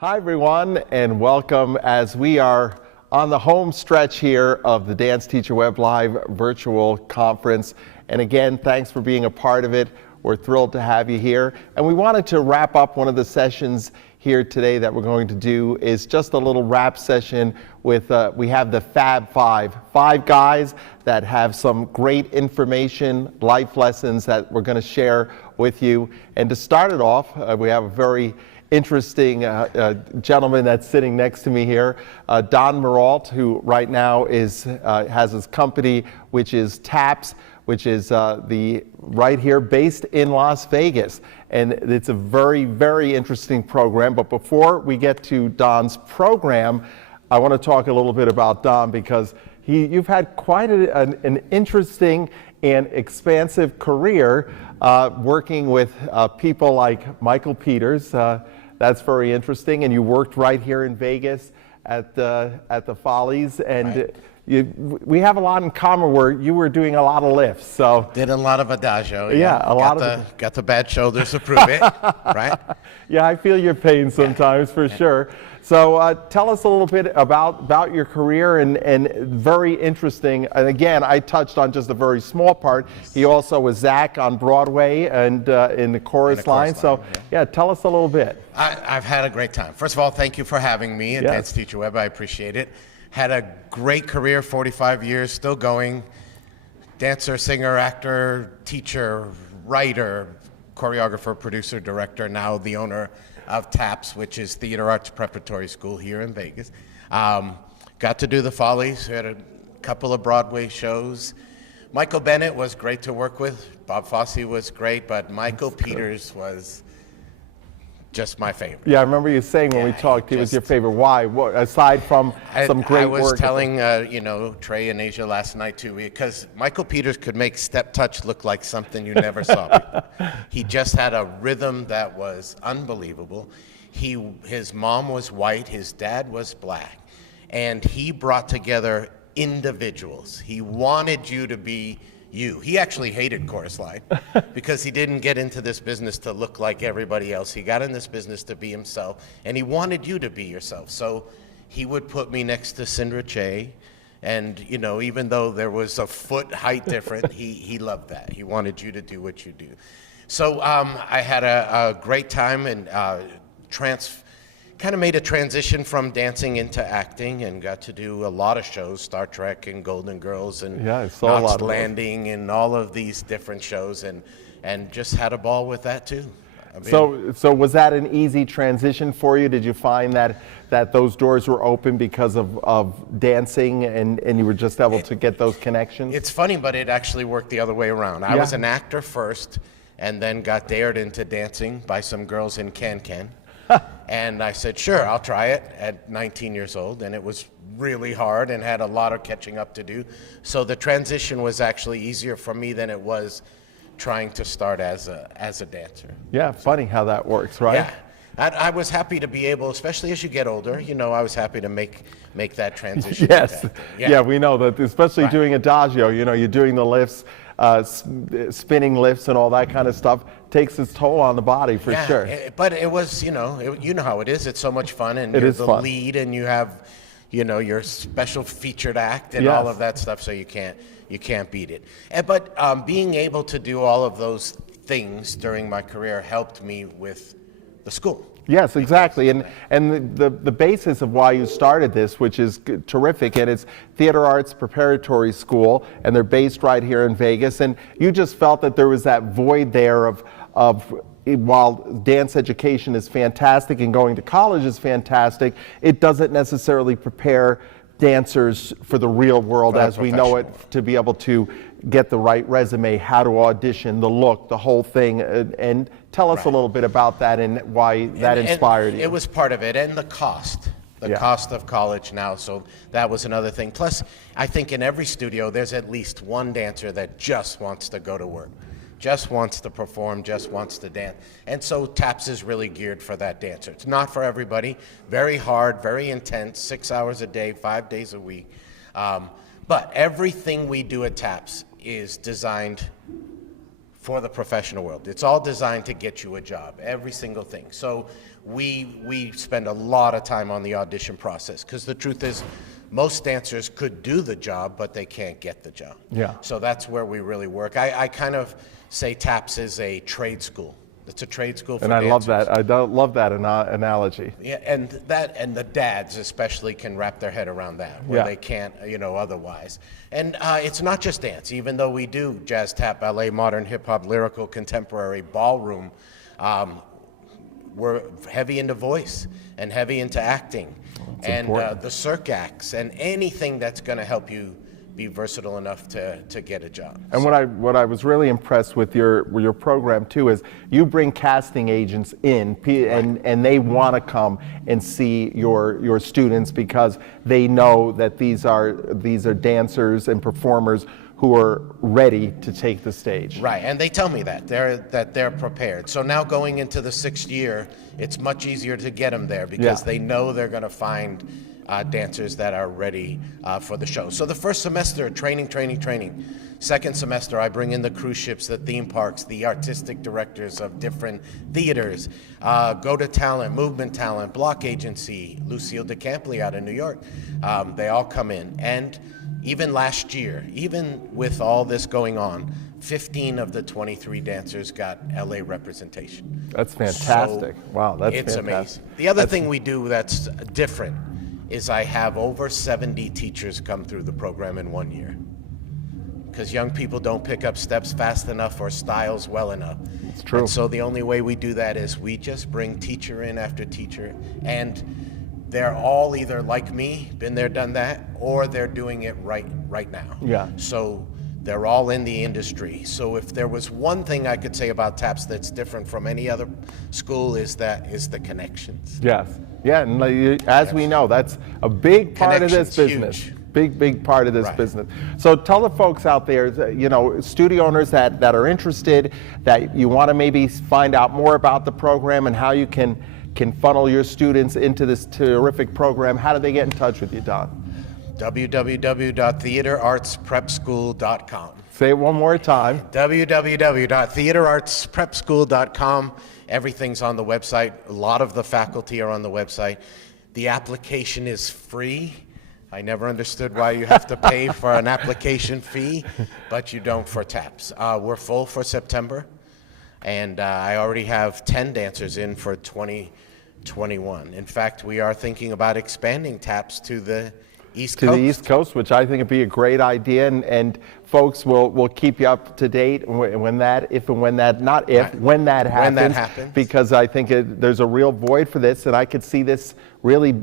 Hi everyone, and welcome as we are on the home stretch here of the Dance Teacher Web Live virtual conference. And again, thanks for being a part of it. We're thrilled to have you here. And we wanted to wrap up one of the sessions here today that we're going to do is just a little wrap session with, we have the Fab five guys that have some great information, life lessons that we're going to share with you. And to start it off, we have a very interesting gentleman that's sitting next to me here, Don Mirault, who right now has his company, which is TAPS, which is right here based in Las Vegas. And it's a very, very interesting program. But before we get to Don's program, I want to talk a little bit about Don because you've had quite an interesting and expansive career working with people like Michael Peters. That's very interesting, and you worked right here in Vegas at the Follies, and right. We have a lot in common where you were doing a lot of lifts. So did a lot of adagio. Yeah, got the bad shoulders to prove it, right? Yeah, I feel your pain sometimes for sure. So tell us a little bit about your career and very interesting. And again, I touched on just a very small part. He also was Zach on Broadway and in the chorus line. So yeah, tell us a little bit. I've had a great time. First of all, thank you for having me at Dance Teacher Web. I appreciate it. Had a great career, 45 years, still going. Dancer, singer, actor, teacher, writer, choreographer, producer, director, now the owner of TAPS, which is Theater Arts Preparatory School here in Vegas. Got to do the Follies, had a couple of Broadway shows. Michael Bennett was great to work with. Bob Fosse was great, but Michael Peters was just my favorite. Yeah, I remember you saying when we talked, he was your favorite. Why? What, aside from some great work? I was telling Trey and Asia last night too, because Michael Peters could make Step Touch look like something you never saw before. He just had a rhythm that was unbelievable. His mom was white, his dad was black, and he brought together individuals. He wanted you to be you. He actually hated chorus line because he didn't get into this business to look like everybody else. He got in this business to be himself, and he wanted you to be yourself. So he would put me next to Sindra Che, and even though there was a foot height difference, he loved that. He wanted you to do what you do. So I had a great time and kind of made a transition from dancing into acting and got to do a lot of shows, Star Trek and Golden Girls and Knots Landing and all of these different shows, and just had a ball with that too. I mean, so was that an easy transition for you? Did you find that those doors were open because of dancing and you were just able to get those connections? It's funny, but it actually worked the other way around. I was an actor first and then got dared into dancing by some girls in Can. And I said, sure, I'll try it at 19 years old. And it was really hard and had a lot of catching up to do. So the transition was actually easier for me than it was trying to start as a dancer. Yeah, funny how that works, right? Yeah. I was happy to be able, especially as you get older, I was happy to make that transition. Yes. Yeah, we know that, especially doing adagio, you're doing the lifts, spinning lifts and all that kind of stuff takes its toll on the body for sure. But it was, you know how it is. It's so much fun, and you're the lead, and you have, your special featured act and all of that stuff. So you can't beat it. But being able to do all of those things during my career helped me with the school. Yes, exactly. And the basis of why you started this, which is terrific, and it's Theater Arts Preparatory School, and they're based right here in Vegas. And you just felt that there was that void there of while dance education is fantastic and going to college is fantastic, it doesn't necessarily prepare dancers for the real world as we know it, to be able to get the right resume, how to audition, the look, the whole thing, and tell us a little bit about that and why that inspired you. It was part of it, and the cost of college now, so that was another thing. Plus, I think in every studio there's at least one dancer that just wants to go to work, just wants to perform, just wants to dance. And so TAPS is really geared for that dancer. It's not for everybody. Very hard, very intense, 6 hours a day, 5 days a week. But everything we do at TAPS is designed for the professional world. It's all designed to get you a job, every single thing. So we spend a lot of time on the audition process, because the truth is, most dancers could do the job, but they can't get the job. Yeah. So that's where we really work. I kind of say TAPS is a trade school. It's a trade school for dancers. And I love that. I love that analogy. Yeah, and the dads especially can wrap their head around that, where they can't, otherwise. And it's not just dance. Even though we do jazz, tap, ballet, modern, hip hop, lyrical, contemporary, ballroom, we're heavy into voice and heavy into acting, and the circ acts, and anything that's going to help you be versatile enough to get a job. And what I was really impressed with your program too is you bring casting agents in, and they want to come and see your students, because they know that these are dancers and performers who are ready to take the stage. Right, and they tell me that they're prepared. So now going into the 6th year, it's much easier to get them there, because they know they're going to find dancers that are ready for the show. So the first semester, training. Second semester, I bring in the cruise ships, the theme parks, the artistic directors of different theaters, Go to Talent, Movement Talent, Block Agency, Lucille DeCampley out of New York. They all come in. And even last year, even with all this going on, 15 of the 23 dancers got LA representation. That's fantastic. So wow, that's it's fantastic. amazing. The other thing we do that's different is I have over 70 teachers come through the program in 1 year. Because young people don't pick up steps fast enough or styles well enough. It's true. And so the only way we do that is we just bring teacher in after teacher, and they're all either like me, been there, done that, or they're doing it right now. Yeah. So they're all in the industry. So if there was one thing I could say about TAPS that's different from any other school, is the connections. Yes. Yeah, and as we know, that's a big part of this business. Huge. Big part of this business. So tell the folks out there, studio owners that are interested, that you want to maybe find out more about the program and how you can funnel your students into this terrific program. How do they get in touch with you, Don? www.theaterartsprepschool.com. Say it one more time. www.theaterartsprepschool.com. Everything's on the website. A lot of the faculty are on the website. The application is free. I never understood why you have to pay for an application fee, but you don't for TAPS. We're full for September, and I already have 10 dancers in for 2021. In fact, we are thinking about expanding TAPS to the East Coast. To the East Coast, which I think would be a great idea, and folks will keep you up to date when that happens. Because I think there's a real void for this, and I could see this really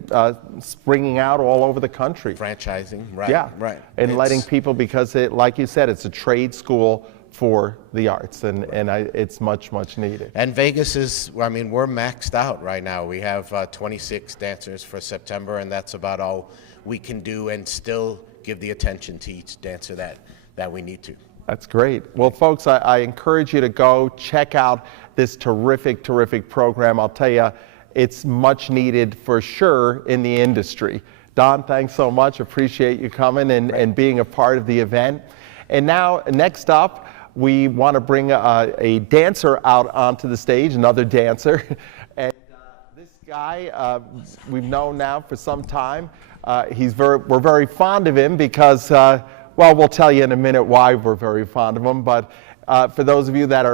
springing out all over the country. Franchising, right? Yeah, right. And letting people, because like you said, it's a trade school for the arts, and it's much needed. And Vegas is, we're maxed out right now. We have 26 dancers for September, and that's about all we can do, and still give the attention to each dancer that we need to. That's great. Well, folks, I encourage you to go check out this terrific program. I'll tell you, it's much needed for sure in the industry. Don, thanks so much. Appreciate you coming and being a part of the event. And now, next up, we want to bring a dancer out onto the stage, another dancer. And this guy, we've known now for some time. We're very fond of him because, we'll tell you in a minute why we're very fond of him. But for those of you that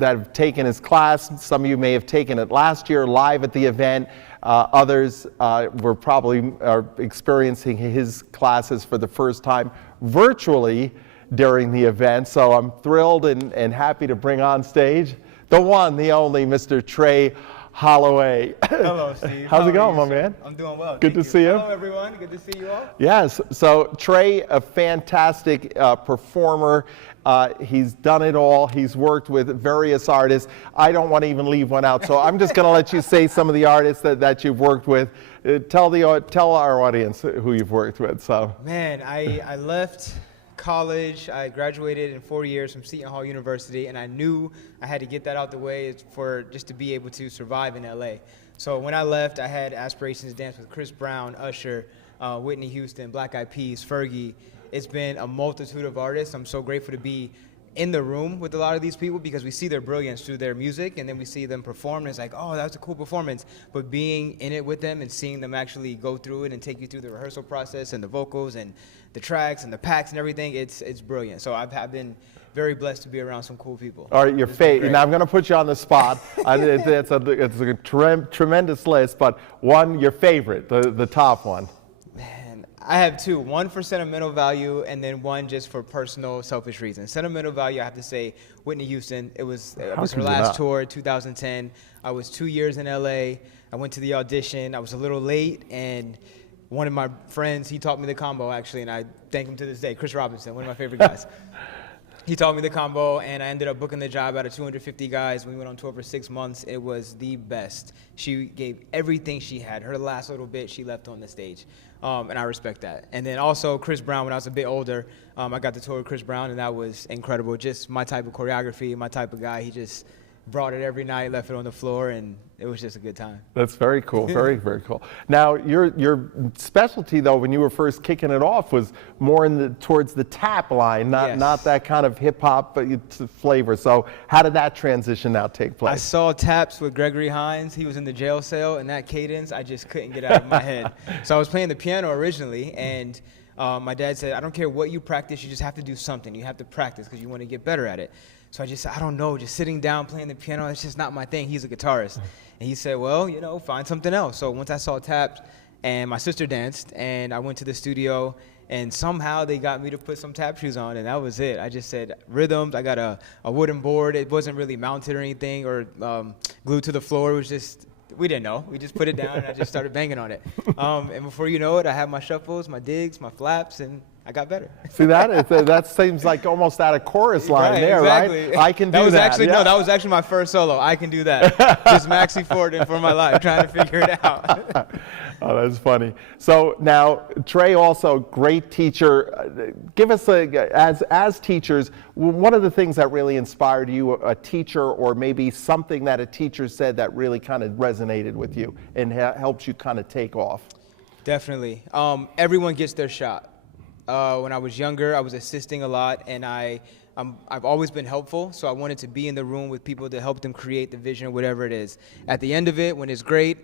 have taken his class, some of you may have taken it last year live at the event. Others were probably experiencing his classes for the first time virtually during the event. So I'm thrilled and happy to bring on stage the one, the only, Mr. Trey Holloway. Hello, Steve. How's it going, my sir? man? I'm doing well. Good to see you. Hello, everyone. Good to see you all. Yes. So Trey, a fantastic performer. He's done it all. He's worked with various artists. I don't want to even leave one out, so I'm just going to let you say some of the artists that you've worked with. Tell our audience who you've worked with. So. Man, I left college. I graduated in 4 years from Seton Hall University, and I knew I had to get that out the way just to be able to survive in LA. So when I left, I had aspirations to dance with Chris Brown, Usher, Whitney Houston, Black Eyed Peas, Fergie. It's been a multitude of artists. I'm so grateful to be in the room with a lot of these people because we see their brilliance through their music, and then we see them perform, and it's like, oh, that was a cool performance. But being in it with them and seeing them actually go through it and take you through the rehearsal process and the vocals and the tracks and the packs and everything, it's brilliant. So I've been very blessed to be around some cool people. All right, your favorite. Now I'm going to put you on the spot. It's a tremendous list, but one, your favorite, the top one. Man, I have two. One for sentimental value, and then one just for personal, selfish reasons. Sentimental value, I have to say, Whitney Houston. It was her last tour, 2010. I was 2 years in LA. I went to the audition. I was a little late, and one of my friends, he taught me the combo, actually, and I thank him to this day, Chris Robinson, one of my favorite guys. He taught me the combo, and I ended up booking the job out of 250 guys. We went on tour for 6 months. It was the best. She gave everything she had. Her last little bit, she left on the stage, and I respect that. And then also Chris Brown, when I was a bit older, I got to tour with Chris Brown, and that was incredible. Just my type of choreography, my type of guy. He just brought it every night, left it on the floor, and it was just a good time. That's very cool, very, very cool. Now, your specialty, though, when you were first kicking it off, was more towards the tap line, not that kind of hip-hop flavor. So how did that transition now take place? I saw taps with Gregory Hines. He was in the jail cell, and that cadence, I just couldn't get out of my head. So I was playing the piano originally, and my dad said, I don't care what you practice, you just have to do something. You have to practice because you want to get better at it. So I just said, I don't know, just sitting down playing the piano, it's just not my thing. He's a guitarist. And he said, well, find something else. So once I saw taps, and my sister danced, and I went to the studio, and somehow they got me to put some tap shoes on, and that was it. I just said rhythms. I got a wooden board. It wasn't really mounted or anything or glued to the floor. It was just, we didn't know. We just put it down, and I just started banging on it. And before you know it, I had my shuffles, my digs, my flaps, and I got better. See that? That seems like almost out of chorus line there, exactly. Right? I can do that. Actually, no, that was actually my first solo. I can do that. Just maxi forward for my life, trying to figure it out. Oh, that's funny. So now, Trey, also great teacher. Give us, as teachers, one of the things that really inspired you, a teacher, or maybe something that a teacher said that really kind of resonated with you and helped you kind of take off. Definitely. Everyone gets their shot. When I was younger, I was assisting a lot, and I've always been helpful, so I wanted to be in the room with people to help them create the vision or whatever it is. At the end of it, when it's great,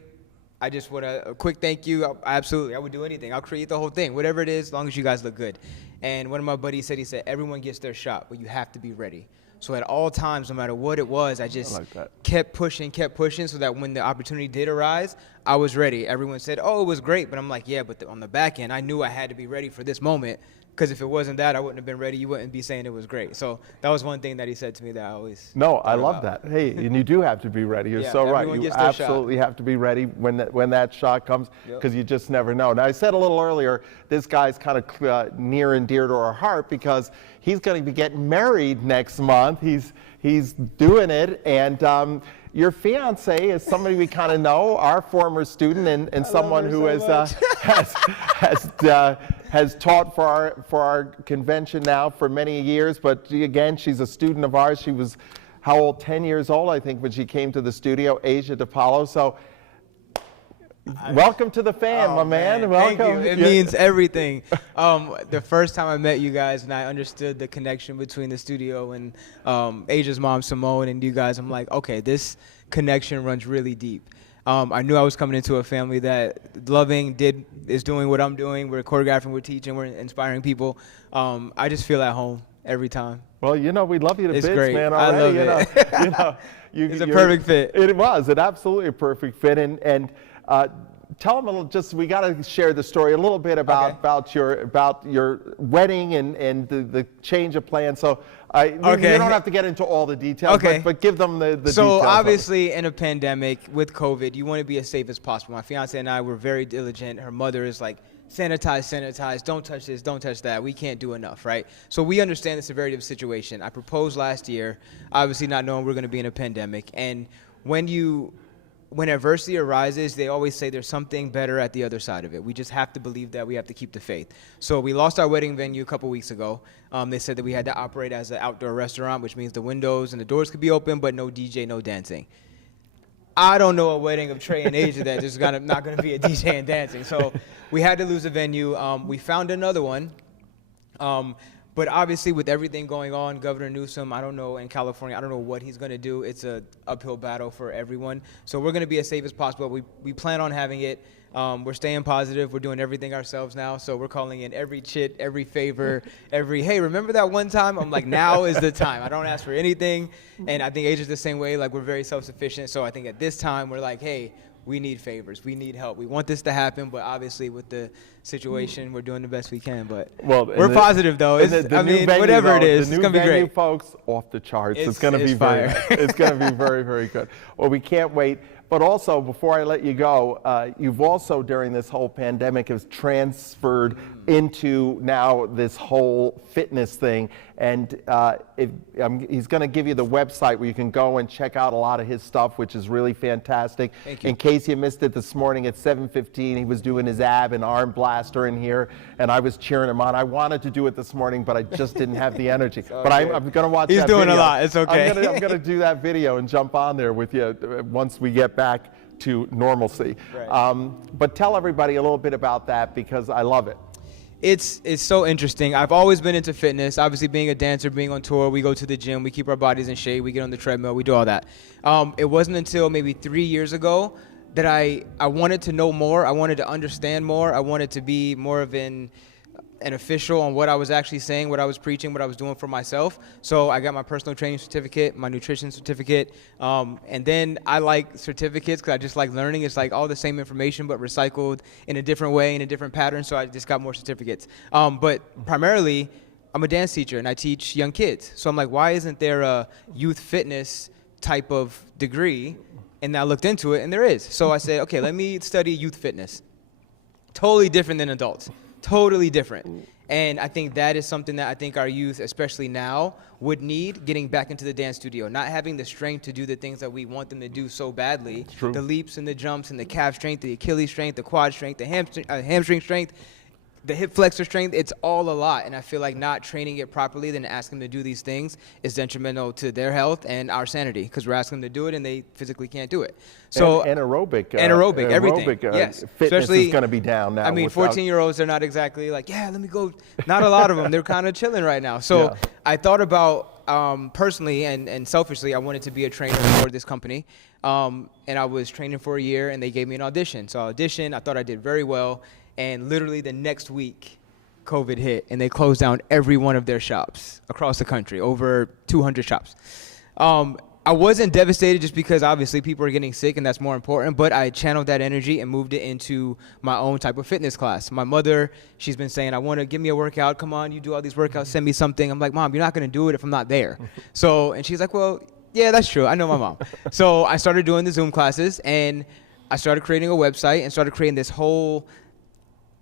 I just want a quick thank you. Absolutely, I would do anything. I'll create the whole thing, whatever it is, as long as you guys look good. And one of my buddies said, everyone gets their shot, but you have to be ready. So at all times, no matter what it was, I just kept pushing, so that when the opportunity did arise, I was ready. Everyone said, oh, it was great. But I'm like, yeah, but on the back end, I knew I had to be ready for this moment. Because if it wasn't that, I wouldn't have been ready. You wouldn't be saying it was great. So that was one thing that he said to me that I always I love that. Hey, and you do have to be ready. You're so right. You absolutely have to be ready when that shot comes, because you just never know. Now, I said a little earlier, this guy's kind of near and dear to our heart because he's going to be getting married next month. He's doing it, and your fiance is somebody we kind of know, our former student, and someone who has taught for our convention now for many years. But again, she's a student of ours. She was, how old? 10 years old, I think, when she came to the studio, Asia DePaulo. So welcome to the fam, my man. Welcome. Thank you. It means everything. The first time I met you guys and I understood the connection between the studio and Asia's mom, Simone, and you guys, I'm like, okay, this connection runs really deep. I knew I was coming into a family that is doing what I'm doing. We're choreographing, we're teaching, we're inspiring people. I just feel at home every time. Well, we love you to bits, great. man. Already, I love it. It's a perfect fit. It was absolutely a perfect fit, and tell them a little. We got to share the story a little bit about your wedding and the change of plans. So you don't have to get into all the details, but give them the details. So obviously, in a pandemic with COVID, you want to be as safe as possible. My fiance and I were very diligent. Her mother is like, sanitize, don't touch this, don't touch that. We can't do enough, right? So we understand the severity of the situation. I proposed last year, obviously not knowing we're going to be in a pandemic. And when adversity arises, they always say there's something better at the other side of it. We just have to believe that. We have to keep the faith. So we lost our wedding venue a couple weeks ago. They said that we had to operate as an outdoor restaurant, which means the windows and the doors could be open, but no DJ, no dancing. I don't know a wedding of Trey and Asia that there's not going to be a DJ and dancing. So we had to lose a venue. We found another one. But obviously, with everything going on, Governor Newsom, I don't know, in California, I don't know what he's going to do. It's a uphill battle for everyone. So we're going to be as safe as possible. We plan on having it. We're staying positive. We're doing everything ourselves now. So we're calling in every chit, every favor, hey, remember that one time? I'm like, now is the time. I don't ask for anything. And I think Asia's the same way. Like, we're very self-sufficient. So I think at this time, we're like, hey, we need favors. We need help. We want this to happen, but obviously with the situation, we're doing the best we can. But we're positive, though. Whatever it is, it's going to be great. Folks, off the charts. It's going to be fire. It's going to be very, very good. Well, we can't wait. But also, before I let you go, you've also, during this whole pandemic, has transferred into now this whole fitness thing. And he's going to give you the website where you can go and check out a lot of his stuff, which is really fantastic. Thank you. In case you missed it this morning at 7:15, he was doing his ab and arm blaster in here, and I was cheering him on. I wanted to do it this morning, but I just didn't have the energy. But I'm going to watch that video. He's doing a lot. It's okay. I'm going to do that video and jump on there with you once we get back to normalcy. Right. But tell everybody a little bit about that, because I love it. It's so interesting. I've always been into fitness. Obviously, being a dancer, being on tour, we go to the gym, we keep our bodies in shape, we get on the treadmill, we do all that. It wasn't until maybe 3 years ago that I wanted to know more. I wanted to understand more. I wanted to be more of an official on what I was actually saying, what I was preaching, what I was doing for myself. So I got my personal training certificate, my nutrition certificate, and then I like certificates because I just like learning. It's like all the same information but recycled in a different way, in a different pattern, so I just got more certificates. But primarily, I'm a dance teacher and I teach young kids. So I'm like, why isn't there a youth fitness type of degree? And I looked into it, and there is. So I said, okay, let me study youth fitness. Totally different than adults. Totally different. And I think that is something that I think our youth, especially now, would need, getting back into the dance studio, not having the strength to do the things that we want them to do so badly. The leaps and the jumps and the calf strength, the Achilles strength, the quad strength, the hamstring strength, the hip flexor strength. It's all a lot. And I feel like not training it properly, then asking them to do these things is detrimental to their health and our sanity, because we're asking them to do it and they physically can't do it. So and aerobic, everything. Yes. Fitness is going to be down now. I mean, 14-year-olds, they're not exactly like, yeah, let me go. Not a lot of them. They're kind of chilling right now. So I thought about personally and selfishly, I wanted to be a trainer for this company. And I was training for a year, and they gave me an audition. So I auditioned. I thought I did very well. And literally the next week, COVID hit, and they closed down every one of their shops across the country, over 200 shops. I wasn't devastated just because obviously people are getting sick, and that's more important, but I channeled that energy and moved it into my own type of fitness class. My mother, she's been saying, I want to give me a workout. Come on, you do all these workouts, send me something. I'm like, Mom, you're not going to do it if I'm not there. And she's like, well, yeah, that's true. I know my mom. So I started doing the Zoom classes, and I started creating a website and started creating this whole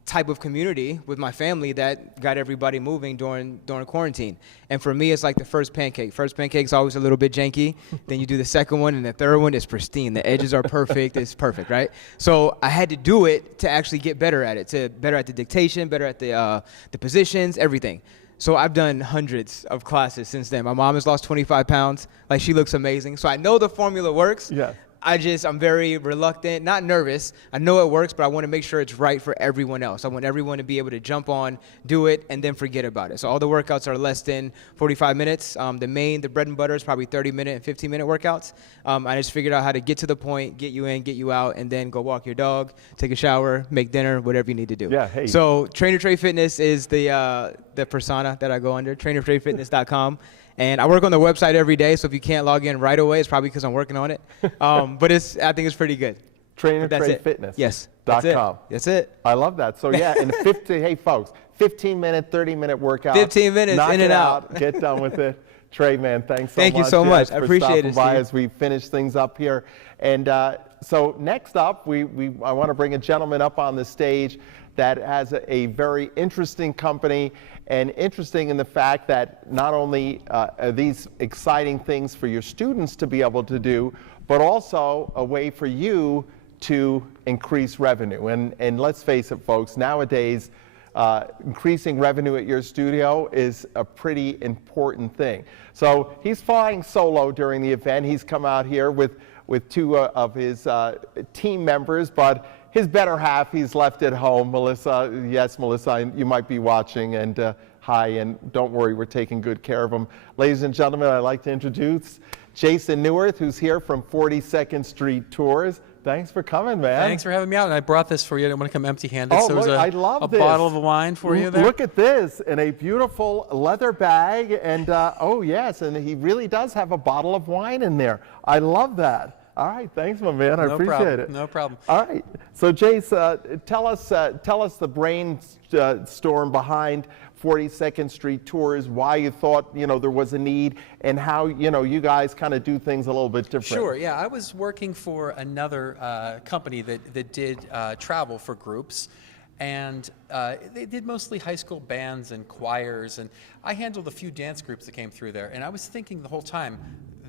type of community with my family that got everybody moving during quarantine. And for me, it's like the first pancake. First pancake's always a little bit janky. Then you do the second one, and the third one is pristine. The edges are perfect. It's perfect, right? So I had to do it to actually get better at it, to better at the dictation, better at the positions, everything. So I've done hundreds of classes since then. My mom has lost 25 pounds. Like, she looks amazing. So I know the formula works. Yeah. I'm very reluctant, not nervous. I know it works, but I want to make sure it's right for everyone else. I want everyone to be able to jump on, do it, and then forget about it. So all the workouts are less than 45 minutes. The bread and butter is probably 30-minute and 15-minute workouts. I just figured out how to get to the point, get you in, get you out, and then go walk your dog, take a shower, make dinner, whatever you need to do. Yeah, hey. So Trainer Trey Fitness is the persona that I go under, trainertreyfitness.com. And I work on the website every day, so if you can't log in right away, it's probably because I'm working on it. But I think it's pretty good. TrainerTreyFitness.com. Yes. That's it. I love that. So yeah, and hey folks, 15-minute, 30-minute workout. 15 minutes, knock in and out. Get done with it. Trey, man, thanks so much. Thank you so much. I appreciate it, Steve. As we finish things up here. And so next up, I want to bring a gentleman up on the stage that has a very interesting company, and interesting in the fact that not only are these exciting things for your students to be able to do, but also a way for you to increase revenue. And let's face it, folks, nowadays, increasing revenue at your studio is a pretty important thing. So he's flying solo during the event. He's come out here with two of his team members, but his better half he's left at home. Melissa, yes, Melissa, you might be watching, and hi, and don't worry, we're taking good care of them. Ladies and gentlemen, I'd like to introduce Jason Newerth, who's here from 42nd Street Tours. Thanks for coming, man. Thanks for having me out. And I brought this for you. I didn't want to come empty-handed. Oh, so look, there's I love a bottle of wine for you there. Look at this, in a beautiful leather bag. And, oh, yes, and he really does have a bottle of wine in there. I love that. All right, thanks, my man. I appreciate it. No problem. All right. So, Jace, tell us the brainstorm behind 42nd Street Tours, why you thought there was a need, and how you guys kind of do things a little bit different. Sure. Yeah, I was working for another company that did travel for groups. And they did mostly high school bands and choirs, and I handled a few dance groups that came through there. And I was thinking the whole time,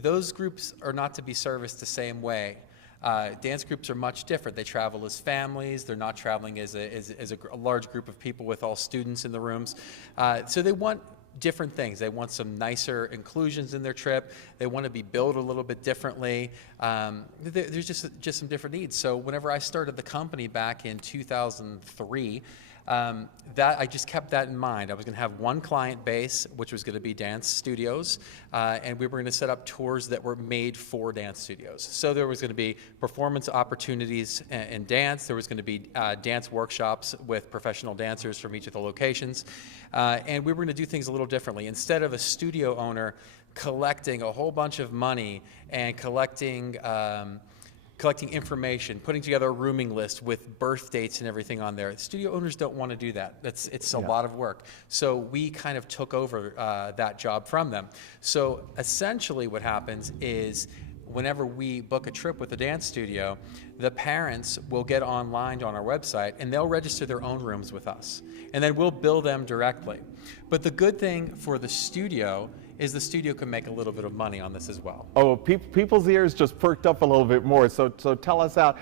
those groups are not to be serviced the same way. Dance groups are much different. They travel as families. They're not traveling as a large group of people with all students in the rooms. So they want different things. They want some nicer inclusions in their trip. They want to be billed a little bit differently. There's just some different needs. So whenever I started the company back in 2003, I just kept that in mind. I was going to have one client base, which was going to be dance studios, and we were going to set up tours that were made for dance studios. So there was going to be performance opportunities in dance. There was going to be dance workshops with professional dancers from each of the locations, and we were going to do things a little differently. Instead of a studio owner collecting a whole bunch of money and collecting information, putting together a rooming list with birth dates and everything on there. Studio owners don't want to do that. It's a lot of work. So we kind of took over that job from them. So essentially what happens is whenever we book a trip with a dance studio, the parents will get online on our website and they'll register their own rooms with us. And then we'll bill them directly. But the good thing for the studio is the studio can make a little bit of money on this as well. Oh, people's ears just perked up a little bit more. So tell us out.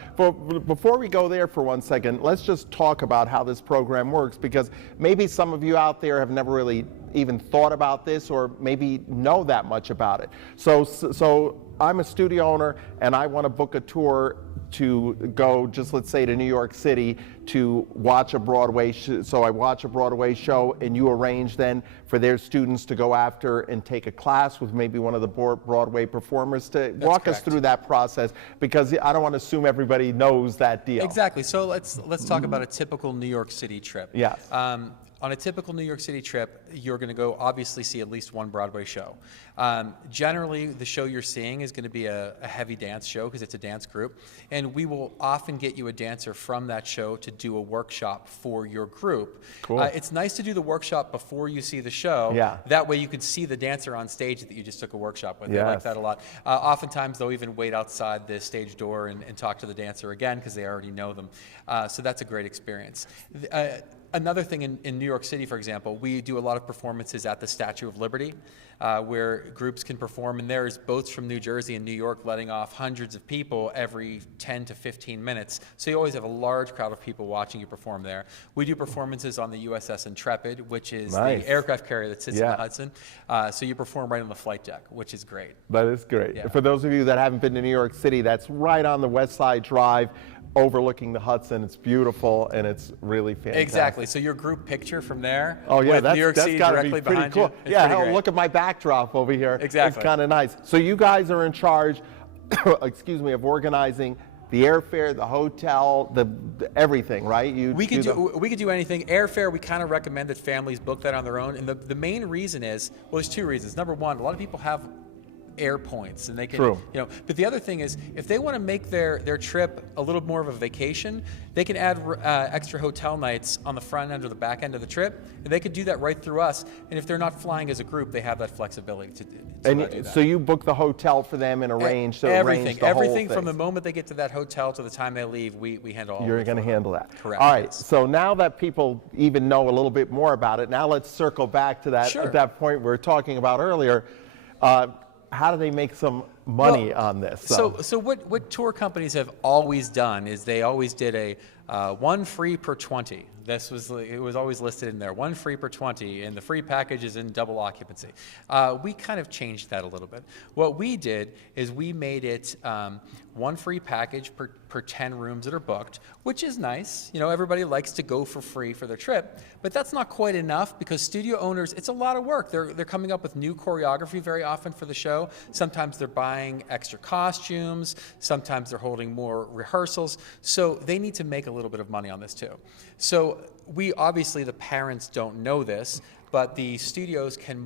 Before we go there for 1 second, let's just talk about how this program works, because maybe some of you out there have never really even thought about this or maybe know that much about it. So I'm a studio owner and I want to book a tour to go, just let's say, to New York City to watch a Broadway so I watch a Broadway show, and you arrange then for their students to go after and take a class with maybe one of the Broadway performers. To walk us through that process, because I don't want to assume everybody knows that deal. Exactly. So let's talk about a typical New York City trip. Yes. On a typical New York City trip, you're going to go obviously see at least one Broadway show. Generally, the show you're seeing is going to be a heavy dance show because it's a dance group, and we will often get you a dancer from that show to do a workshop for your group. Cool. It's nice to do the workshop before you see the show. Yeah. That way you can see the dancer on stage that you just took a workshop with. Yes. I like that a lot. Oftentimes they'll even wait outside the stage door and talk to the dancer again because they already know them. So that's a great experience. Another thing in New York City, for example, we do a lot of performances at the Statue of Liberty, where groups can perform, and there's boats from New Jersey and New York letting off hundreds of people every 10 to 15 minutes. So you always have a large crowd of people watching you perform there. We do performances on the USS Intrepid, which is the aircraft carrier that sits in the Hudson. So you perform right on the flight deck, which is great. That is great. Yeah. For those of you that haven't been to New York City, that's right on the West Side Drive, overlooking the Hudson. It's beautiful and it's really fantastic. Exactly. So your group picture from there, oh yeah, with New York City gotta directly be pretty behind cool. you. Yeah, hell, look at my backdrop over here. Exactly. It's kind of nice. So you guys are in charge, excuse me, of organizing the airfare, the hotel, the everything, right? We could do anything. Airfare, we kind of recommend that families book that on their own. And the main reason is, well, there's two reasons. Number one, a lot of people have air points, and they can, but the other thing is, if they want to make their trip a little more of a vacation, they can add extra hotel nights on the front end or the back end of the trip, and they could do that right through us. And if they're not flying as a group, they have that flexibility to do that. So you book the hotel for them and arrange everything from the moment they get to that hotel to the time they leave, we handle all. You're going to handle that. Correct. All right. So now that people even know a little bit more about it, now let's circle back to that that point we were talking about earlier. How do they make some money on this? So what tour companies have always done is they always did a 1 free per 20. It was always listed in there, 1 free per 20, and the free package is in double occupancy. We kind of changed that a little bit. What we did is we made it 1 one free package per 10 rooms that are booked, which is nice. You know, everybody likes to go for free for their trip, but that's not quite enough because studio owners, it's a lot of work. They're coming up with new choreography very often for the show. Sometimes they're buying extra costumes. Sometimes they're holding more rehearsals. So they need to make a little bit of money on this too. So we obviously, the parents don't know this, but the studios can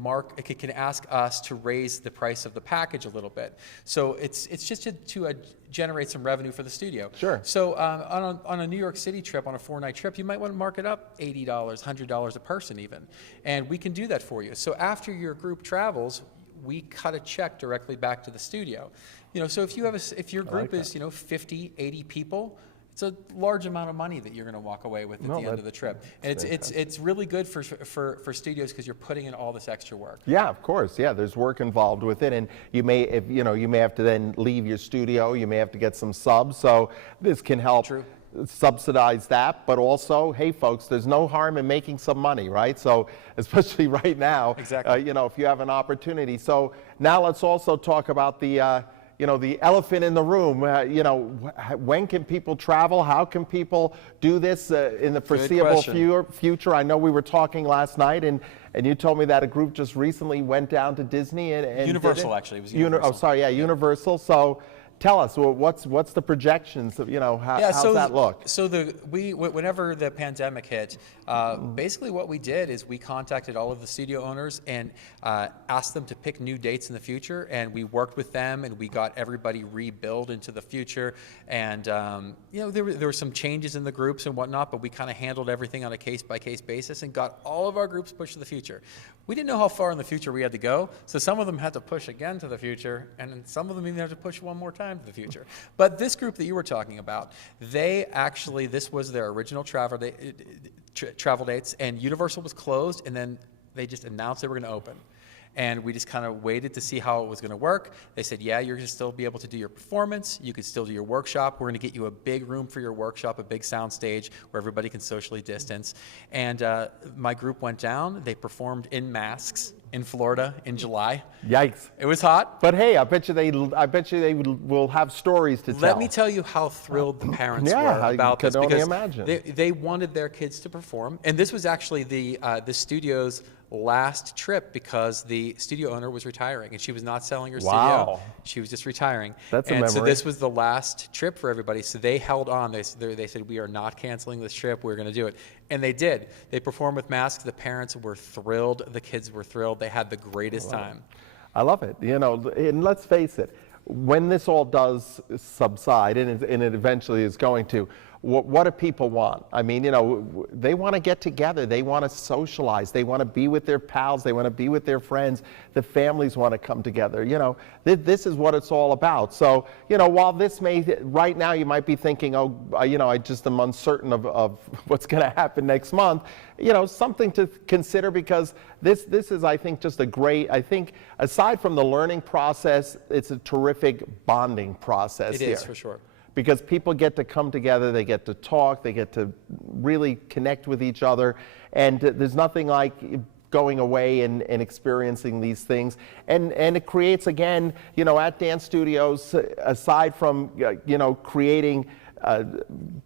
ask us to raise the price of the package a little bit. So it's just to generate some revenue for the studio. Sure. So on a New York City trip, on a 4-night trip, you might want to mark it up $80, $100 a person even, and we can do that for you. So after your group travels, we cut a check directly back to the studio. You know, so if your group is 50, 80 people. It's a large amount of money that you're going to walk away with at the end of the trip, and it's really good for studios because you're putting in all this extra work. Yeah, of course. Yeah, there's work involved with it, and you may have to then leave your studio. You may have to get some subs, so this can help subsidize that. But also, hey, folks, there's no harm in making some money, right? So, especially right now, exactly. If you have an opportunity. So now let's also talk about the elephant in the room. When can people travel? How can people do this in the foreseeable future? I know we were talking last night, and you told me that a group just recently went down to Disney and Universal, actually. It was Universal. Universal. So tell us, what's the projections of, how's that look? So whenever the pandemic hit, basically what we did is we contacted all of the studio owners and asked them to pick new dates in the future, and we worked with them and we got everybody rebuild into the future. And there were some changes in the groups and whatnot, but we kind of handled everything on a case-by-case basis and got all of our groups pushed to the future. We didn't know how far in the future we had to go, so some of them had to push again to the future, and then some of them even had to push one more time to the future. But this group that you were talking about, this was their original travel dates, and Universal was closed, and then they just announced they were going to open. And we just kind of waited to see how it was going to work. They said, yeah, you're going to still be able to do your performance. You can still do your workshop. We're going to get you a big room for your workshop, a big sound stage where everybody can socially distance. And my group went down. They performed in masks in Florida in July. Yikes. It was hot. But hey, I bet you they will have stories to tell. Let me tell you how thrilled the parents were about this. I can only because imagine. They wanted their kids to perform. And this was actually the studio's last trip because the studio owner was retiring and she was not selling her studio. She was just retiring. That's a memory. So this was the last trip for everybody. So they held on. They said, we are not canceling this trip. We're going to do it. And they did. They performed with masks. The parents were thrilled. The kids were thrilled. They had the greatest time. I love it. And let's face it, when this all does subside, and it eventually is going to, what do people want? I mean, they want to get together. They want to socialize. They want to be with their pals. They want to be with their friends. The families want to come together. This is what it's all about. So, while this right now you might be thinking, I just am uncertain of what's going to happen next month, something to consider, because this is, I think, just I think aside from the learning process, it's a terrific bonding process. It is, for sure. Because people get to come together, they get to talk, they get to really connect with each other, and there's nothing like going away and experiencing these things. And it creates, again, at dance studios, aside from, creating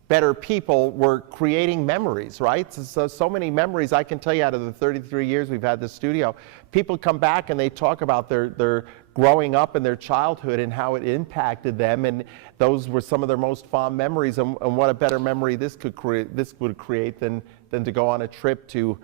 better people, we're creating memories, right? So many memories. I can tell you, out of the 33 years we've had this studio, people come back and they talk about their growing up in their childhood and how it impacted them, and those were some of their most fond memories. And what a better memory this would create than to go on a trip to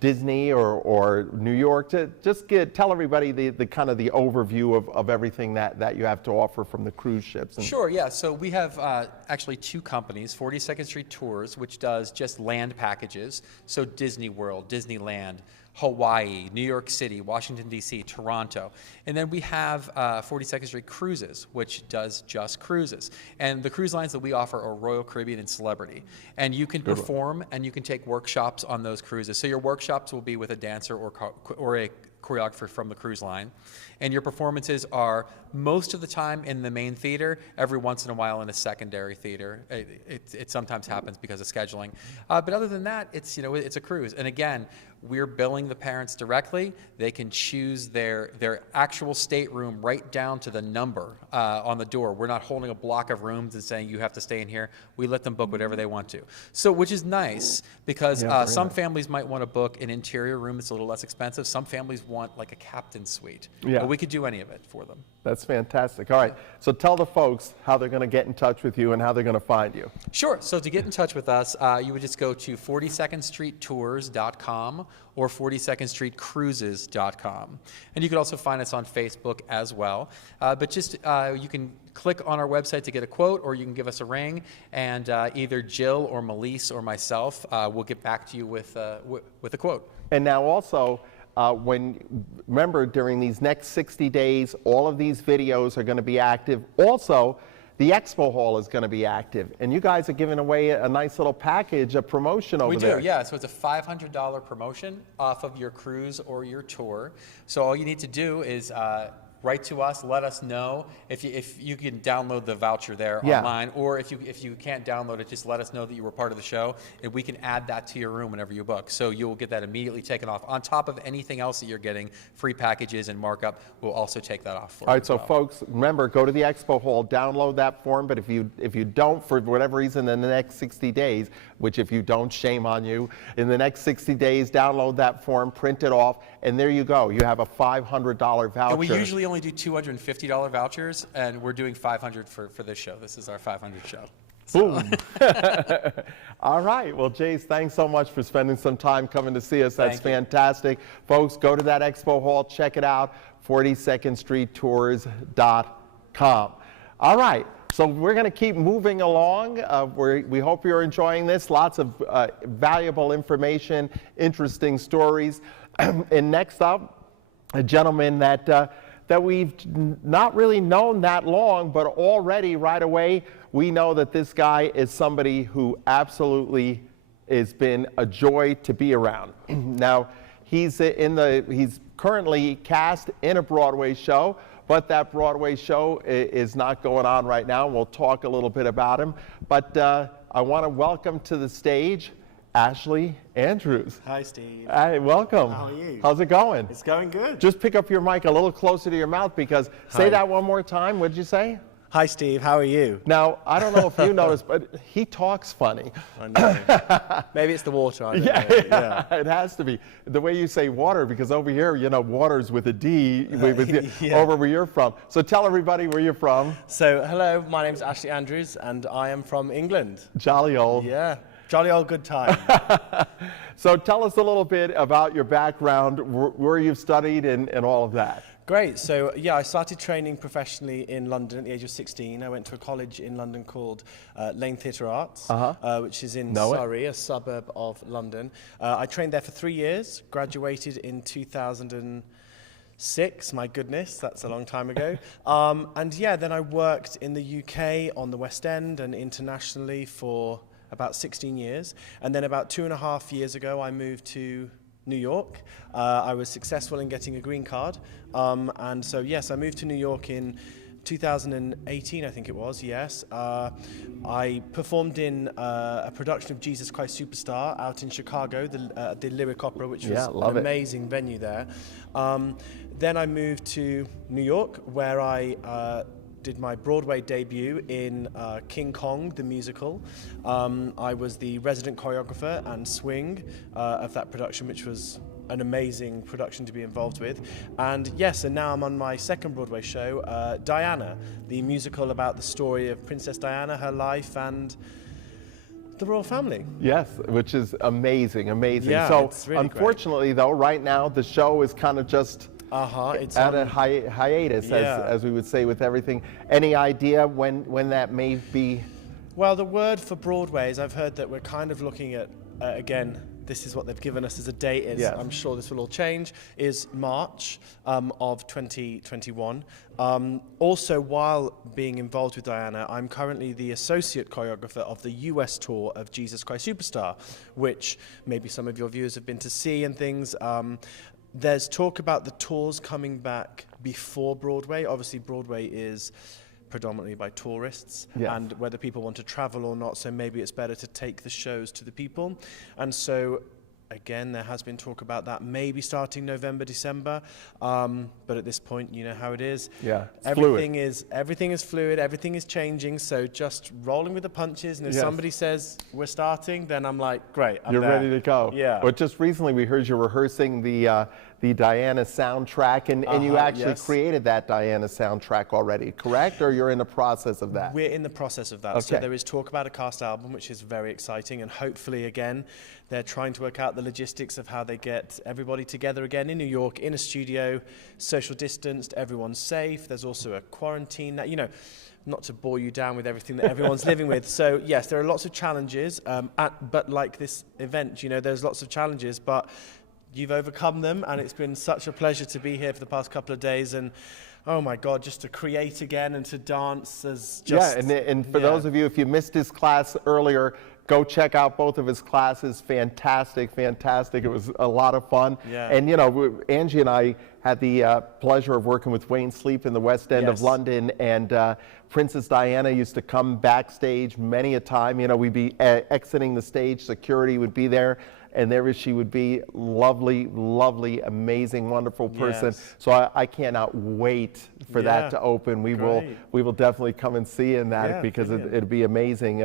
Disney or New York, to just tell everybody the kind of the overview of everything that you have to offer from the cruise ships. Sure, yeah. So we have actually two companies, 42nd Street Tours, which does just land packages. So Disney World, Disneyland, Hawaii, New York City, Washington, D.C., Toronto. And then we have 42nd Street Cruises, which does just cruises. And the cruise lines that we offer are Royal Caribbean and Celebrity. And you can perform and you can take workshops on those cruises. So your workshops will be with a dancer or a choreographer from the cruise line. And your performances are most of the time in the main theater, every once in a while in a secondary theater. It sometimes happens because of scheduling. But other than that, it's a cruise. And again, we're billing the parents directly. They can choose their actual stateroom right down to the number on the door. We're not holding a block of rooms and saying you have to stay in here. We let them book whatever they want to. So, which is nice because some families might want to book an interior room that's a little less expensive. Some families want like a captain's suite. Yeah. But we could do any of it for them. That's fantastic. All right, so tell the folks how they're going to get in touch with you and how they're going to find you. Sure. So to get in touch with us, you would just go to 42ndstreettours.com or 42ndstreetcruises.com. And you could also find us on Facebook as well. But just you can click on our website to get a quote, or you can give us a ring, and either Jill or Melise or myself will get back to you with a quote. And now also, remember, during these next 60 days, all of these videos are going to be active. Also, the expo hall is going to be active, and you guys are giving away a nice little package, a promotion over there. We do, yeah. So it's a $500 promotion off of your cruise or your tour. So all you need to do is write to us, let us know if you can download the voucher there online, or if you can't download it, just let us know that you were part of the show, and we can add that to your room whenever you book. So you'll get that immediately taken off. On top of anything else that you're getting, free packages and markup, we'll also take that off for you. All right, so folks, remember, go to the expo hall, download that form, but if you don't, for whatever reason, in the next 60 days, which if you don't, shame on you, in the next 60 days, download that form, print it off, and there you go. You have a $500 voucher. And we usually only do $250 vouchers, and we're doing $500 for this show. This is our 500 show. So. Boom. All right. Well, Jace, thanks so much for spending some time coming to see us. That's fantastic. Folks, go to that expo hall. Check it out, 42ndstreettours.com. All right. So we're going to keep moving along. We hope you're enjoying this. Lots of valuable information, interesting stories. And next up, a gentleman that we've not really known that long, but already right away, we know that this guy is somebody who absolutely has been a joy to be around. Now, he's currently cast in a Broadway show, but that Broadway show is not going on right now. We'll talk a little bit about him. But I want to welcome to the stage Ashley Andrews. Hi, Steve. Hi, welcome. How are you? How's it going? It's going good. Just pick up your mic a little closer to your mouth, because say that one more time. What did you say? Hi, Steve. How are you? Now, I don't know if you noticed, but he talks funny. I know. Maybe it's the water. I don't know. Yeah, it has to be. The way you say water, because over here, you know, water's with a D, over where you're from. So tell everybody where you're from. So, hello, my name's Ashley Andrews, and I am from England. Jolly old. Yeah, jolly old good time. So tell us a little bit about your background, where you've studied, and all of that. Great. So, yeah, I started training professionally in London at the age of 16. I went to a college in London called Lane Theatre Arts, which is in Surrey, a suburb of London. I trained there for 3 years, graduated in 2006. My goodness, that's a long time ago. And, yeah, then I worked in the UK on the West End and internationally for about 16 years. And then about 2.5 years ago, I moved to New York. I was successful in getting a green card. And so, yes, I moved to New York in 2018, I think it was, yes. I performed in a production of Jesus Christ Superstar out in Chicago, the Lyric Opera, which was an amazing venue there. Then I moved to New York, where I did my Broadway debut in King Kong, the musical. I was the resident choreographer and swing of that production, which was an amazing production to be involved with. And yes, and now I'm on my second Broadway show, Diana, the musical about the story of Princess Diana, her life, and the royal family. Yes, which is amazing, amazing. Yeah, so it's really unfortunately, though, right now the show is kind of just it's at a hiatus, as we would say with everything. Any idea when that may be? Well, the word for Broadway is, I've heard that we're kind of looking at, again, this is what they've given us as a date, I'm sure this will all change, is March of 2021. Also, while being involved with Diana, I'm currently the associate choreographer of the US tour of Jesus Christ Superstar, which maybe some of your viewers have been to see and things. There's talk about the tours coming back before Broadway. Obviously, Broadway is predominantly by tourists, and whether people want to travel or not, so maybe it's better to take the shows to the people. And so again, there has been talk about that maybe starting November, December. But at this point, you know how it is. Yeah, it's everything fluid. is fluid. Everything is changing. So just rolling with the punches. And if Yes. somebody says we're starting, then I'm like, great, I'm You're there. ready to go. Yeah. But just recently we heard you rehearsing the Diana soundtrack, and you actually yes. created that Diana soundtrack already, correct? Or you're in the process of that? We're in the process of that. So Okay. there is talk about a cast album, which is very exciting. And hopefully, again, they're trying to work out the logistics of how they get everybody together again in New York, in a studio, social distanced, everyone's safe. There's also a quarantine. You know, not to bore you down with everything that everyone's living with. So, yes, there are lots of challenges. But like this event, you know, there's lots of challenges. But you've overcome them. And it's been such a pleasure to be here for the past couple of days. And oh my God, just to create again and to dance as just... Yeah, and for those of you, if you missed his class earlier, go check out both of his classes. Fantastic, fantastic. It was a lot of fun. Yeah. And, you know, Angie and I had the pleasure of working with Wayne Sleep in the West End of Yes. London, and Princess Diana used to come backstage many a time. You know, we'd be exiting the stage, security would be there, and there she would be, lovely, lovely, amazing, wonderful person. Yes. So I cannot wait for Yeah. that to open. We Great. will definitely come and see you in that, Yeah, because brilliant. it'd be amazing.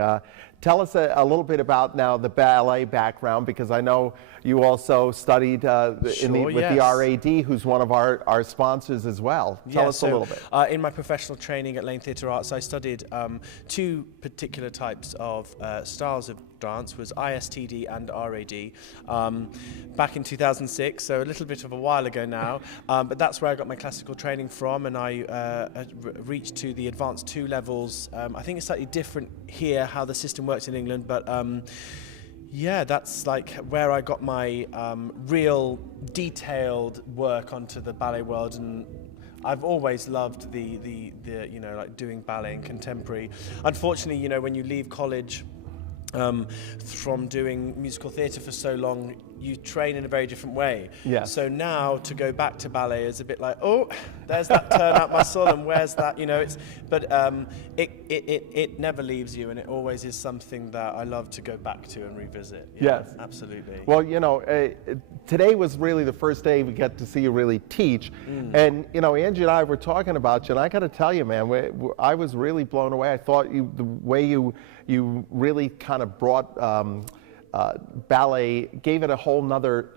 Tell us a little bit about now the ballet background, because I know you also studied with yes. the RAD, who's one of our sponsors as well. Tell us a little bit. In my professional training at Lane Theatre Arts, I studied two particular types of styles of dance, was ISTD and RAD, back in 2006, so a little bit of a while ago now. But that's where I got my classical training from, and I reached to the advanced 2 levels. I think it's slightly different here, how the system works in England, but yeah, that's like where I got my real detailed work onto the ballet world. And I've always loved the you know, like doing ballet and contemporary. Unfortunately, you know, when you leave college from doing musical theatre for so long, you train in a very different way. Yeah. So now to go back to ballet is a bit like, oh, there's that turnout muscle, and where's that? You know, it never leaves you, and it always is something that I love to go back to and revisit. Yeah, Yes. absolutely. Well, you know, today was really the first day we get to see you really teach. And, you know, Angie and I were talking about you, and I got to tell you, man, I was really blown away. I thought the way you really kind of brought ballet, gave it a whole nother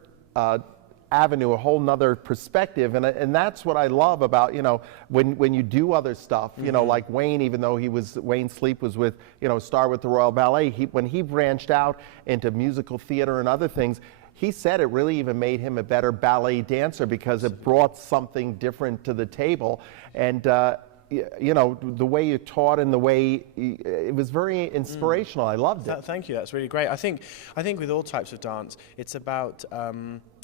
avenue, a whole nother perspective, and that's what I love about, you know, when you do other stuff, you know, like Wayne, even though Wayne Sleep was with, you know, star with the Royal Ballet, when he branched out into musical theater and other things, he said it really even made him a better ballet dancer, because it brought something different to the table. And you know, the way you taught and the way it was very inspirational. I loved it. Thank you. That's really great. I think with all types of dance, it's about,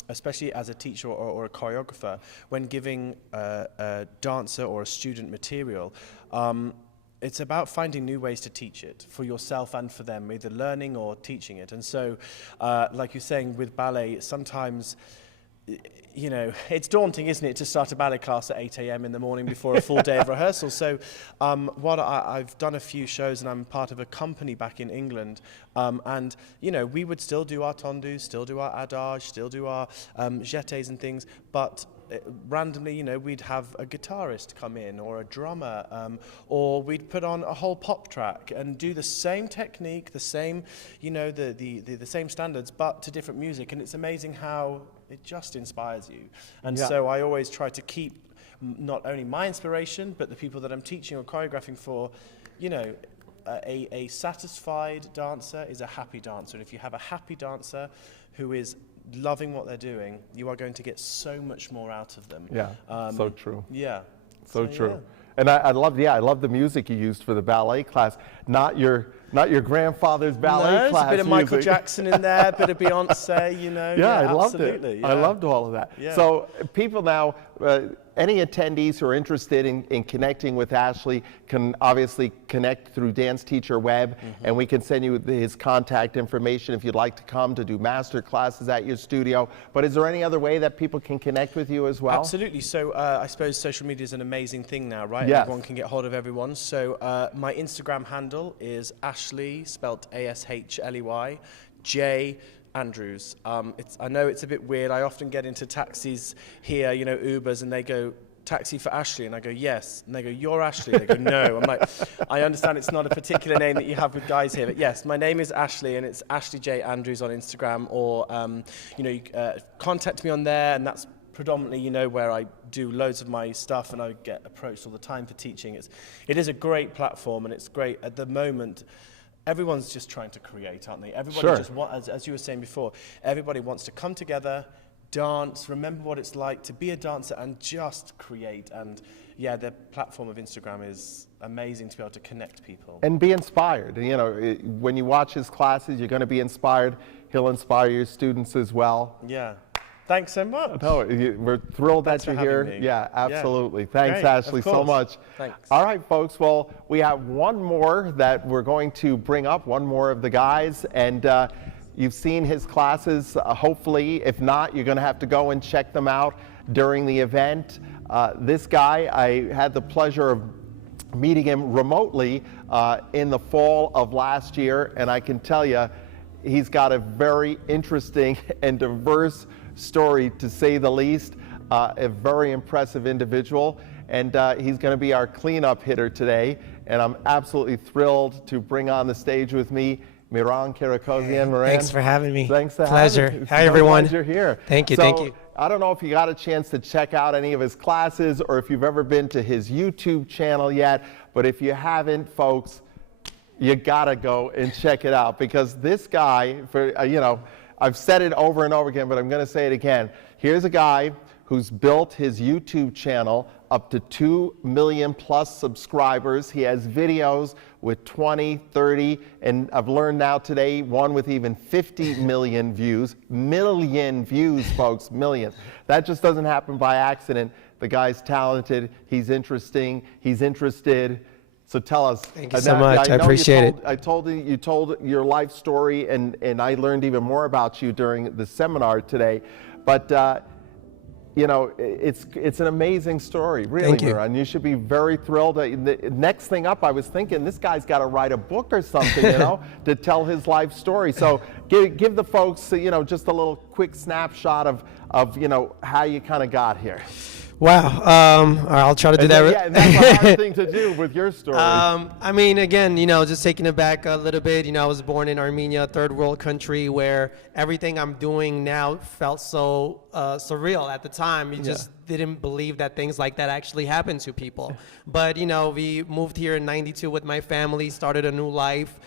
especially as a teacher or a choreographer, when giving a dancer or a student material, it's about finding new ways to teach it for yourself and for them, either learning or teaching it. And so, like you're saying, with ballet, sometimes, you know, it's daunting, isn't it, to start a ballet class at 8 a.m. in the morning before a full day of rehearsal. So I've done a few shows, and I'm part of a company back in England. And, you know, we would still do our tendus, still do our adage, still do our jetés and things, but randomly, you know, we'd have a guitarist come in, or a drummer, or we'd put on a whole pop track and do the same technique, the same, you know, the same standards, but to different music. And it's amazing how it just inspires you. And so I always try to keep not only my inspiration, but the people that I'm teaching or choreographing for, you know, a satisfied dancer is a happy dancer. And if you have a happy dancer who is loving what they're doing, you are going to get so much more out of them. Yeah, so true. Yeah. So true. Yeah. And I love the music you used for the ballet class. Not your grandfather's ballet class. A bit of music. Michael Jackson in there, a bit of Beyonce, you know. Yeah, I loved absolutely, it. yeah. I loved all of that. Yeah. So people now, any attendees who are interested in connecting with Ashley can obviously connect through Dance Teacher Web, and we can send you his contact information if you'd like to come to do master classes at your studio. But is there any other way that people can connect with you as well? Absolutely. So I suppose social media is an amazing thing now, right? Yes. Everyone can get hold of everyone. So my Instagram handle is Ashley, spelt Ashley, J Andrews. I know it's a bit weird. I often get into taxis here, you know, Ubers, and they go, taxi for Ashley, and I go, yes, and they go, you're Ashley, they go, no. I'm like, I understand it's not a particular name that you have with guys here, but yes, my name is Ashley, and it's Ashley J. Andrews on Instagram, or, you know, contact me on there, and that's predominantly, you know, where I do loads of my stuff, and I get approached all the time for teaching. It is a great platform, and it's great at the moment. Everyone's just trying to create, aren't they? Everybody just wants, as you were saying before, everybody wants to come together, dance, remember what it's like to be a dancer, and just create. And yeah, the platform of Instagram is amazing to be able to connect people. And be inspired. You know, when you watch his classes, you're going to be inspired. He'll inspire your students as well. Yeah. Thanks so much. No, we're thrilled that you're here. Me. Yeah, absolutely. Thanks, Great, Ashley, so much. Thanks. All right, folks. Well, we have one more that we're going to bring up, one more of the guys. And you've seen his classes, hopefully. If not, you're going to have to go and check them out during the event. This guy, I had the pleasure of meeting him remotely in the fall of last year, and I can tell you, he's got a very interesting and diverse story, to say the least. A very impressive individual, and he's going to be our cleanup hitter today, and I'm absolutely thrilled to bring on the stage with me Miran Karakozian. Miran, thanks for having me. Thanks for Pleasure. having me. Hi, everyone. Glad you're here. Thank you. So, thank you. I don't know if you got a chance to check out any of his classes or if you've ever been to his YouTube channel yet, but if you haven't, folks, you gotta go and check it out, because this guy, you know, I've said it over and over again, but I'm gonna say it again. Here's a guy who's built his YouTube channel up to 2 million plus subscribers. He has videos with 20, 30, and I've learned now today, one with even 50 million views. Million views, folks, millions. That just doesn't happen by accident. The guy's talented, he's interesting, he's interested. So tell us. Thank you so much. I appreciate it. I told you told your life story, and I learned even more about you during the seminar today. But you know, it's an amazing story, really, Miran. You should be very thrilled. The next thing up, I was thinking, this guy's got to write a book or something, you know, to tell his life story. So give the folks, you know, just a little quick snapshot of you know, how you kind of got here. Wow. I'll try to do that. Yeah, that's a hard thing to do with your story. I mean, again, you know, just taking it back a little bit, you know, I was born in Armenia, third world country, where everything I'm doing now felt so surreal at the time. You just didn't believe that things like that actually happen to people. But, you know, we moved here in '92 with my family, started a new life.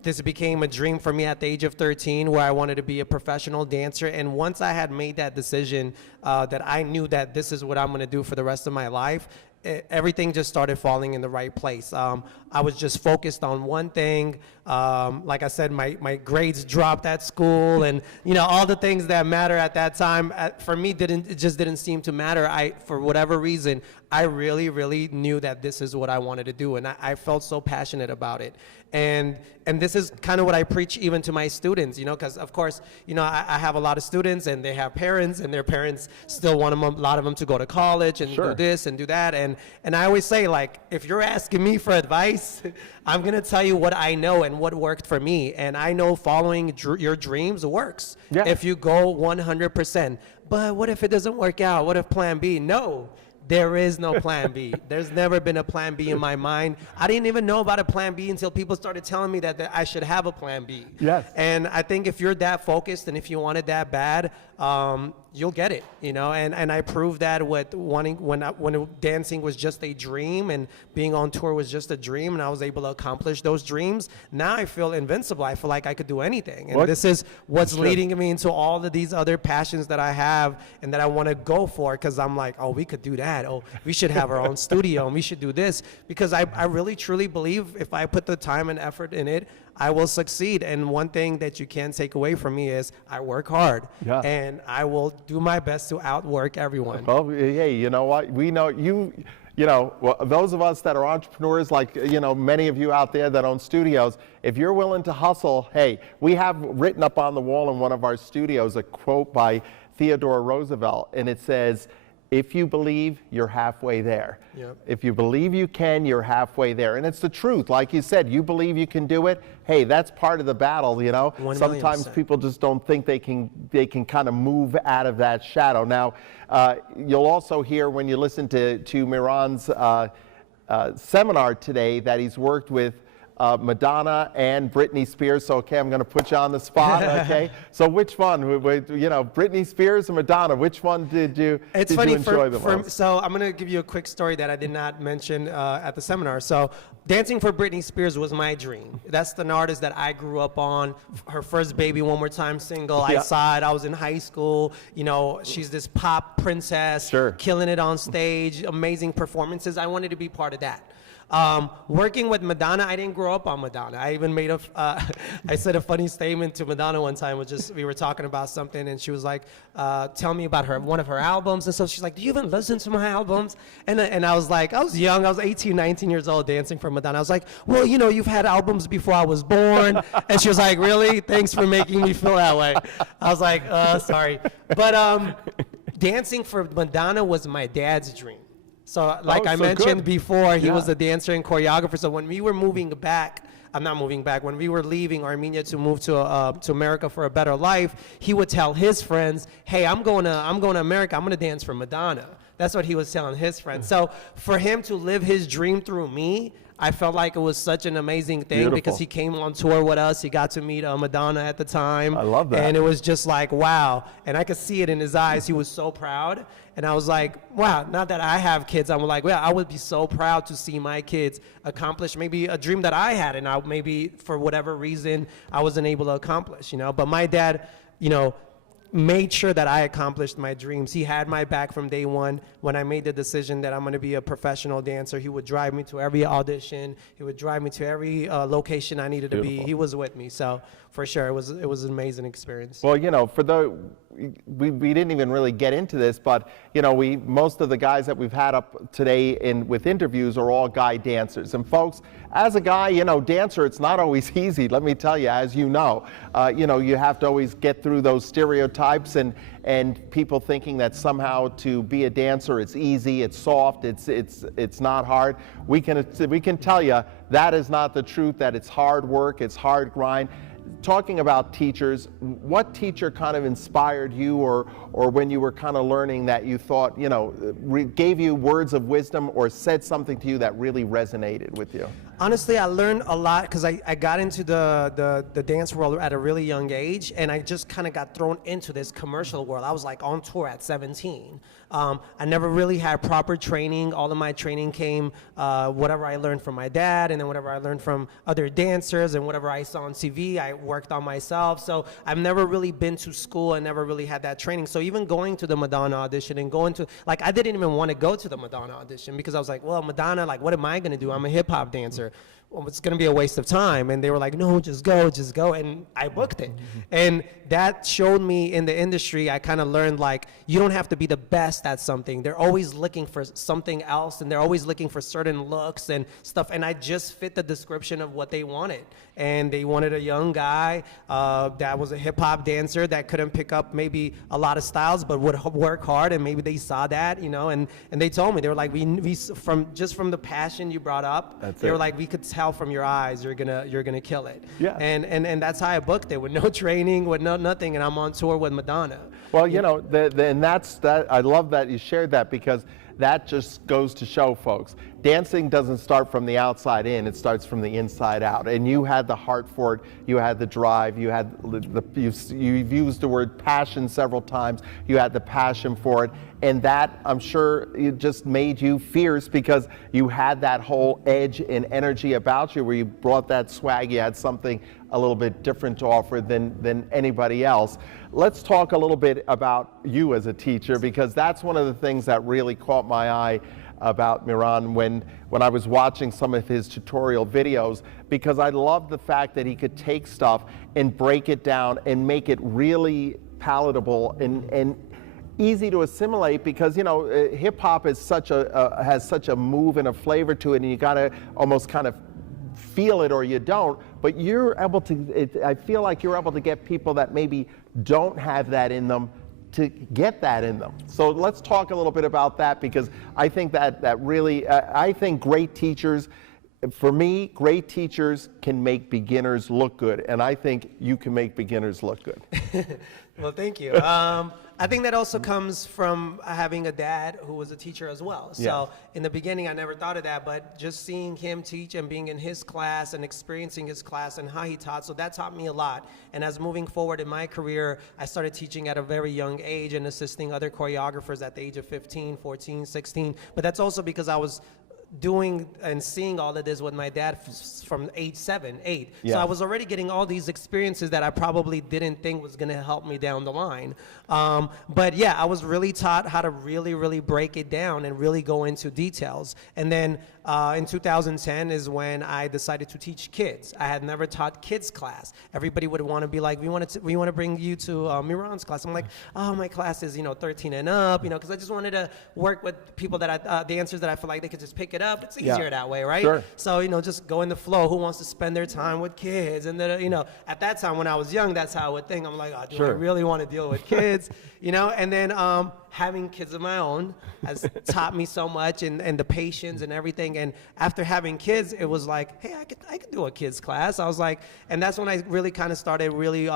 This became a dream for me at the age of 13, where I wanted to be a professional dancer. And once I had made that decision, that I knew that this is what I'm going to do for the rest of my life, everything just started falling in the right place. I was just focused on one thing. Like I said, my grades dropped at school, and you know, all the things that matter at that time for me it just didn't seem to matter. For whatever reason, I really knew that this is what I wanted to do, and I felt so passionate about it. And this is kind of what I preach even to my students, you know, because of course, you know, I have a lot of students, and they have parents, and their parents still want them, a lot of them, to go to college and do this and do that. And I always say, like, if you're asking me for advice, I'm going to tell you what I know and what worked for me. And I know following your dreams works if you go 100%. But what if it doesn't work out? What if plan B? No. There is no plan B. There's never been a plan B in my mind. I didn't even know about a plan B until people started telling me that I should have a plan B. Yes. And I think if you're that focused and if you want it that bad, you'll get it, you know. And I proved that with when dancing was just a dream and being on tour was just a dream, and I was able to accomplish those dreams. Now I feel invincible. I feel like I could do anything. And this is what's leading me into all of these other passions that I have and that I want to go for, because I'm like, oh, we could do that. Oh, we should have our own studio, and we should do this, because I really truly believe if I put the time and effort in it, I will succeed. And one thing that you can't take away from me is I work hard, and I will do my best to outwork everyone. Well, hey, you know what? We know you know, well, those of us that are entrepreneurs, like, you know, many of you out there that own studios, if you're willing to hustle, hey, we have written up on the wall in one of our studios a quote by Theodore Roosevelt, and it says, if you believe, you're halfway there. Yep. If you believe you can, you're halfway there. And it's the truth. Like you said, you believe you can do it. Hey, that's part of the battle, you know. 1,000,000%. Sometimes people just don't think they can kind of move out of that shadow. Now, you'll also hear when you listen to Miran's seminar today that he's worked with Madonna and Britney Spears. So, okay, I'm going to put you on the spot, okay? So which one, you know, Britney Spears or Madonna, which one did you enjoy the most? So I'm going to give you a quick story that I did not mention at the seminar. So dancing for Britney Spears was my dream. That's an artist that I grew up on. Her first Baby One More Time single, I saw it. I was in high school. You know, she's this pop princess, killing it on stage, amazing performances. I wanted to be part of that. Working with Madonna, I didn't grow up on Madonna. I even made I said a funny statement to Madonna one time. We were talking about something, and she was like, tell me about one of her albums. And so she's like, do you even listen to my albums? And I was like, I was young. I was 18, 19 years old dancing for Madonna. I was like, well, you know, you've had albums before I was born. And she was like, really? Thanks for making me feel that way. I was like, sorry. But dancing for Madonna was my dad's dream. So like I mentioned before, he was a dancer and choreographer. So when we were moving back, when we were leaving Armenia to move to America for a better life, he would tell his friends, hey, I'm going to America, I'm going to dance for Madonna. That's what he was telling his friends. So for him to live his dream through me, I felt like it was such an amazing thing because he came on tour with us. He got to meet Madonna at the time. I love that. And it was just like, wow. And I could see it in his eyes. He was so proud. And I was like, wow, not that I have kids. I'm like, well, I would be so proud to see my kids accomplish maybe a dream that I had. And maybe for whatever reason, I wasn't able to accomplish, you know. But my dad, you know, made sure that I accomplished my dreams. He had my back from day one. When I made the decision that I'm going to be a professional dancer, he would drive me to every audition. He would drive me to every location I needed to be. He was with me. So for sure, it was an amazing experience. Well, you know, we didn't even really get into this, but you know, most of the guys that we've had up today with interviews are all guy dancers. And folks, as a guy, you know, dancer, it's not always easy. Let me tell you, as you know, you have to always get through those stereotypes and people thinking that somehow to be a dancer, it's easy, it's soft, it's not hard. We can tell you that is not the truth. That it's hard work, it's hard grind. Talking about teachers, what teacher kind of inspired you or when you were kind of learning that you thought, you know, gave you words of wisdom or said something to you that really resonated with you? Honestly, I learned a lot because I got into the dance world at a really young age, and I just kind of got thrown into this commercial world. I was like on tour at 17. I never really had proper training. All of my training came whatever I learned from my dad, and then whatever I learned from other dancers, and whatever I saw on TV, I worked on myself. So I've never really been to school and never really had that training. So even going to the Madonna audition and going to, like, I didn't even want to go to the Madonna audition because I was like, well, Madonna, like, what am I going to do? I'm a hip hop dancer. Well, it's going to be a waste of time. And they were like, no, just go. And I booked it. And that showed me in the industry, I kind of learned, like, you don't have to be the best at something. They're always looking for something else, and they're always looking for certain looks and stuff. And I just fit the description of what they wanted. And they wanted a young guy that was a hip hop dancer that couldn't pick up maybe a lot of styles, but would work hard. And maybe they saw that, you know, and they told me, they were like, we from the passion you brought up, they were like, we could tell from your eyes you're gonna kill it. Yeah. And that's how I booked it, with no training, with nothing, and I'm on tour with Madonna. Well, you know, and that's that. I love that you shared that because that just goes to show, folks, dancing doesn't start from the outside in, it starts from the inside out. And you had the heart for it, you had the drive, you had you've used the word passion several times, you had the passion for it. And that, I'm sure, it just made you fierce because you had that whole edge and energy about you where you brought that swag, you had something a little bit different to offer than anybody else. Let's talk a little bit about you as a teacher, because that's one of the things that really caught my eye about Miran when I was watching some of his tutorial videos, because I love the fact that he could take stuff and break it down and make it really palatable and easy to assimilate, because, you know, hip hop is has such a move and a flavor to it, and you gotta almost kind of feel it or you don't, but you're able to, I feel like you're able to get people that maybe don't have that in them to get that in them. So let's talk a little bit about that, because I think that really, I think great teachers, for me, great teachers can make beginners look good, and I think you can make beginners look good. Well, thank you. I think that also comes from having a dad who was a teacher as well. So Yeah. in the beginning, I never thought of that, but just seeing him teach and being in his class and experiencing his class and how he taught, so that taught me a lot. And as moving forward in my career, I started teaching at a very young age and assisting other choreographers at the age of 15, 14, 16. But that's also because I was doing and seeing all of this with my dad from age 7, 8. Yeah. So I was already getting all these experiences that I probably didn't think was going to help me down the line. But yeah, I was really taught how to really break it down and really go into details. And then in 2010 is when I decided to teach kids. I had never taught kids class. Everybody would want to be like, we want to bring you to Miran's class. I'm like, oh, my class is 13 and up, because I just wanted to work with people that dancers that I feel like they could just pick it up. It's easier Yeah. that way, right? Sure. So, just go in the flow. Who wants to spend their time with kids? And then, at that time when I was young, that's how I would think. I'm like, oh, do I Sure. really want to deal with kids? And then having kids of my own has taught me so much, and the patience and everything. And after having kids, it was like, hey, I could do a kids class. I was like, and that's when I really kind of started really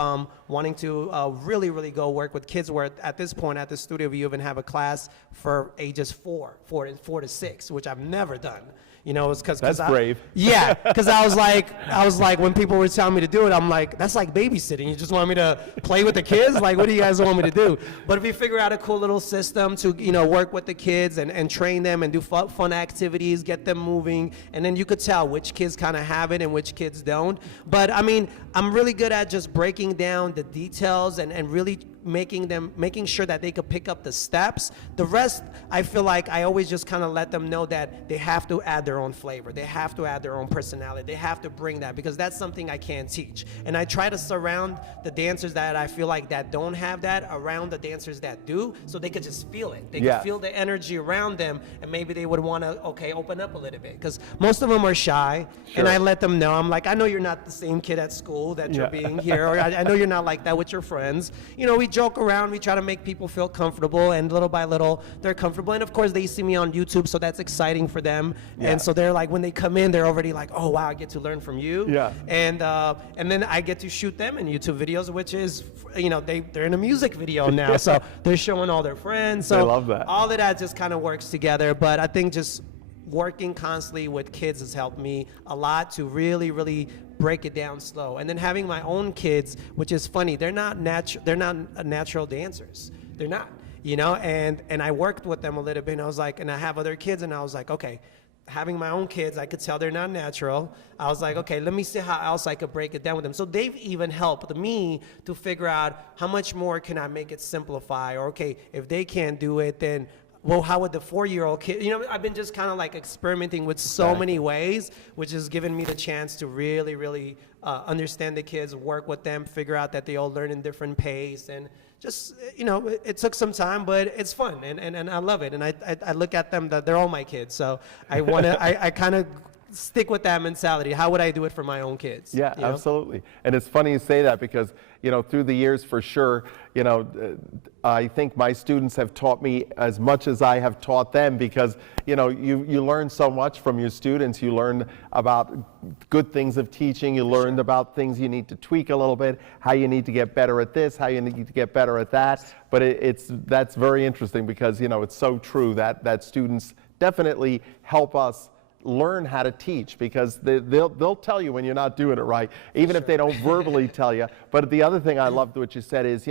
wanting to really go work with kids, where at this point at the studio, we even have a class for ages 4 to 6, which I've never done. It's because That's brave. Yeah, because I was like, when people were telling me to do it, I'm like, that's like babysitting. You just want me to play with the kids? Like, what do you guys want me to do? But if you figure out a cool little system to, work with the kids and train them and do fun activities, get them moving, and then you could tell which kids kind of have it and which kids don't. But I mean, I'm really good at just breaking down the details and really making sure that they could pick up the steps. The rest, I feel like I always just kind of let them know that they have to add their own flavor. They have to add their own personality. They have to bring that, because that's something I can't teach. And I try to surround the dancers that I feel like that don't have that around the dancers that do, so they could just feel it. They Yeah. could feel the energy around them, and maybe they would want to, open up a little bit, because most of them are shy. Sure. And I let them know, I'm like, I know you're not the same kid at school that you're Yeah. being here, or I know you're not like that with your friends. We joke around, we try to make people feel comfortable, and little by little they're comfortable. And of course they see me on YouTube, so that's exciting for them. Yeah. And so they're like, when they come in, they're already like, oh wow, I get to learn from you. Yeah. And then I get to shoot them in YouTube videos, which is, they're in a music video now. So they're showing all their friends. So I love that. all of that just kind of works together. But I think just working constantly with kids has helped me a lot to really break it down slow. And then having my own kids, which is funny, they're not natural dancers. They're not, and I worked with them a little bit, and I was like, and I have other kids, and I was like, okay, having my own kids, I could tell they're not natural. I was like, okay, let me see how else I could break it down with them. So they've even helped me to figure out how much more can I make it simplify, or okay, if they can't do it, then well, how would the 4-year-old kid, I've been just kind of like experimenting with so many ways, which has given me the chance to really understand the kids, work with them, figure out that they all learn in different pace, and just, it took some time, but it's fun, and I love it. And I look at them that they're all my kids, so I kind of stick with that mentality. How would I do it for my own kids? Yeah, absolutely. And it's funny you say that, because, through the years, for sure, I think my students have taught me as much as I have taught them, because, you learn so much from your students. You learn about good things of teaching. You learned about things you need to tweak a little bit, how you need to get better at this, how you need to get better at that. But that's very interesting, because, it's so true that students definitely help us learn how to teach, because they'll tell you when you're not doing it right, even if they don't verbally tell you. But the other thing I loved what you said is,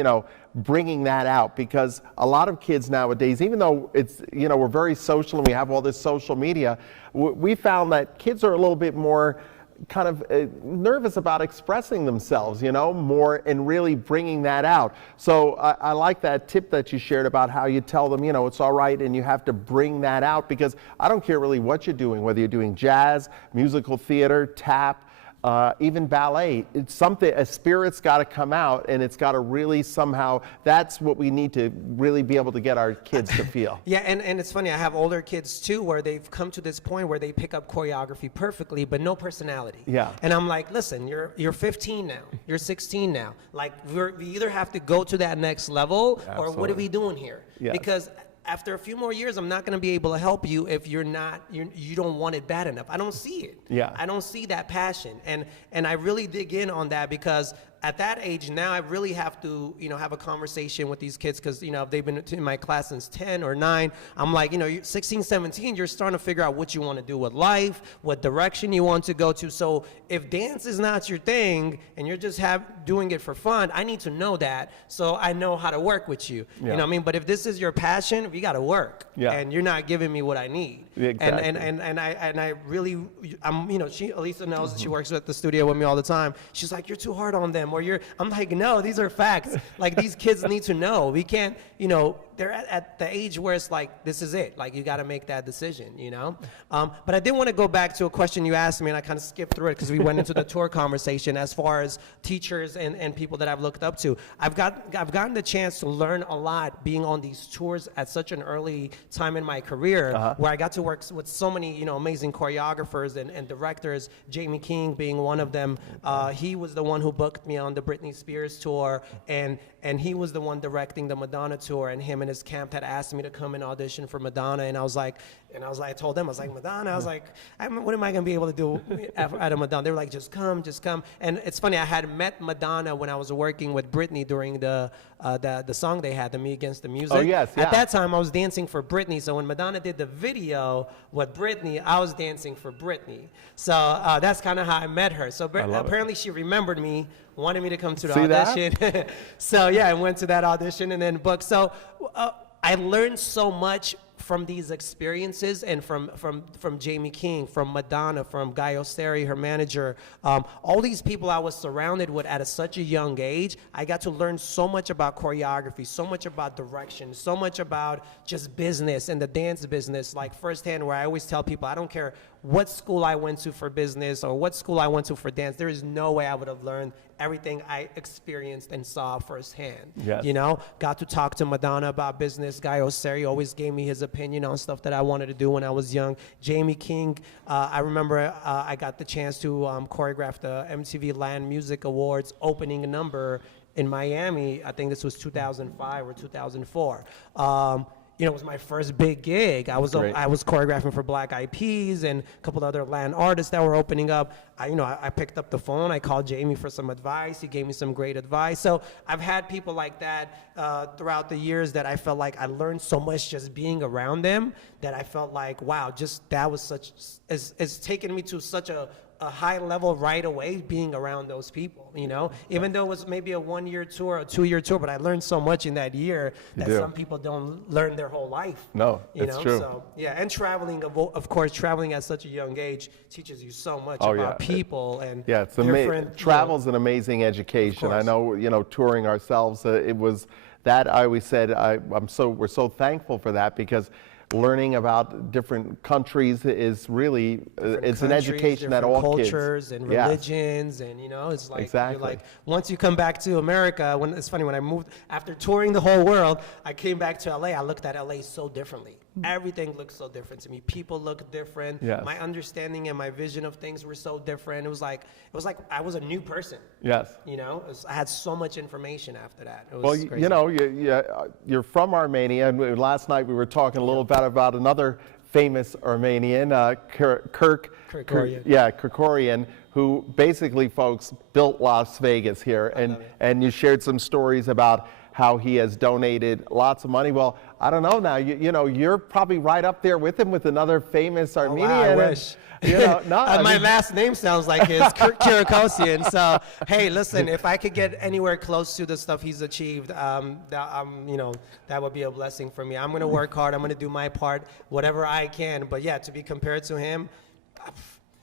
bringing that out, because a lot of kids nowadays, even though it's, we're very social and we have all this social media, we found that kids are a little bit more kind of nervous about expressing themselves, more, and really bringing that out. So I like that tip that you shared about how you tell them, it's all right, and you have to bring that out, because I don't care really what you're doing, whether you're doing jazz, musical theater, tap, even ballet. It's something, a spirit's got to come out, and it's got to really somehow, that's what we need to really be able to get our kids to feel. Yeah, and it's funny, I have older kids too where they've come to this point where they pick up choreography perfectly, but no personality. Yeah. And I'm like, listen, you're 15 now, you're 16 now. Like, we either have to go to that next level, or what are we doing here? Yes. Because after a few more years, I'm not going to be able to help you if you don't want it bad enough. I don't see it. Yeah. I don't see that passion. And I really dig in on that because at that age now, I really have to, have a conversation with these kids because, if they've been in my class since 10 or 9, I'm like, you're 16, 17, you're starting to figure out what you want to do with life, what direction you want to go to. So if dance is not your thing and you're just doing it for fun, I need to know that so I know how to work with you. Yeah. You know what I mean? But if this is your passion, we got to work. Yeah. And you're not giving me what I need. Exactly. And I really, Elisa knows that she works at the studio with me all the time. She's like, you're too hard on them. I'm like, no, these are facts. Like, these kids need to know. We can't, they're at the age where it's like, this is it. Like, you got to make that decision, But I did want to go back to a question you asked me, and I kind of skipped through it because we went into the tour conversation as far as teachers and people that I've looked up to. I've gotten the chance to learn a lot being on these tours at such an early time in my career, where I got to work with so many, amazing choreographers and directors, Jamie King being one of them. He was the one who booked me on the Britney Spears tour, and he was the one directing the Madonna tour, and him and his camp had asked me to come and audition for Madonna, and I told them, Madonna, what am I going to be able to do at a Madonna? They were like, just come. And it's funny, I had met Madonna when I was working with Britney during the song they had, the Me Against the Music. Oh, yes, yeah. At that time, I was dancing for Britney, so when Madonna did the video with Britney, I was dancing for Britney. So that's kind of how I met her. So apparently she remembered me, wanted me to come to the audition. So yeah, I went to that audition and then booked. So I learned so much from these experiences and from Jamie King, from Madonna, from Guy Osseri, her manager, all these people I was surrounded with at such a young age. I got to learn so much about choreography, so much about direction, so much about just business and the dance business, like firsthand, where I always tell people, I don't care what school I went to for business or what school I went to for dance, there is no way I would have learned everything I experienced and saw firsthand. Yes. Got to talk to Madonna about business. Guy Osseri always gave me his opinion on stuff that I wanted to do when I was young. Jamie King, I remember I got the chance to choreograph the MTV Land Music Awards opening number in Miami. I think this was 2005 or 2004. It was my first big gig. I was choreographing for Black Eyed Peas and a couple other land artists that were opening up. I picked up the phone. I called Jamie for some advice. He gave me some great advice. So I've had people like that throughout the years that I felt like I learned so much just being around them that I felt like, wow, just that was it's taken me to such a high level right away being around those people, even though it was maybe a 1-year tour, a 2-year tour, but I learned so much in that year that some people don't learn their whole life. No, it's true. So, yeah, and traveling, of course, traveling at such a young age teaches you so much about people and it's different. Travel's an amazing education. I know, touring ourselves, it was that I always said, we're so thankful for that because learning about different countries is really it's an education that all cultures kids. And religions and it's like exactly. You're like once you come back to America, it's funny when I moved after touring the whole world, I came back to LA. I looked at LA so differently. Everything looked so different to me. People look different. Yes. My understanding and my vision of things were so different. It was like I was a new person. Yes. I had so much information after that. It was well, crazy. you're from Armenia, and last night we were talking a little bit about another famous Armenian, Krikorian, who basically, folks, built Las Vegas here, and you shared some stories about how he has donated lots of money. Well, I don't know now. You're probably right up there with him with another famous Armenian. Oh, wow, I wish. My last name sounds like his, Kirikosian. So, hey, listen, if I could get anywhere close to the stuff he's achieved, that would be a blessing for me. I'm going to work hard. I'm going to do my part, whatever I can. But yeah, to be compared to him,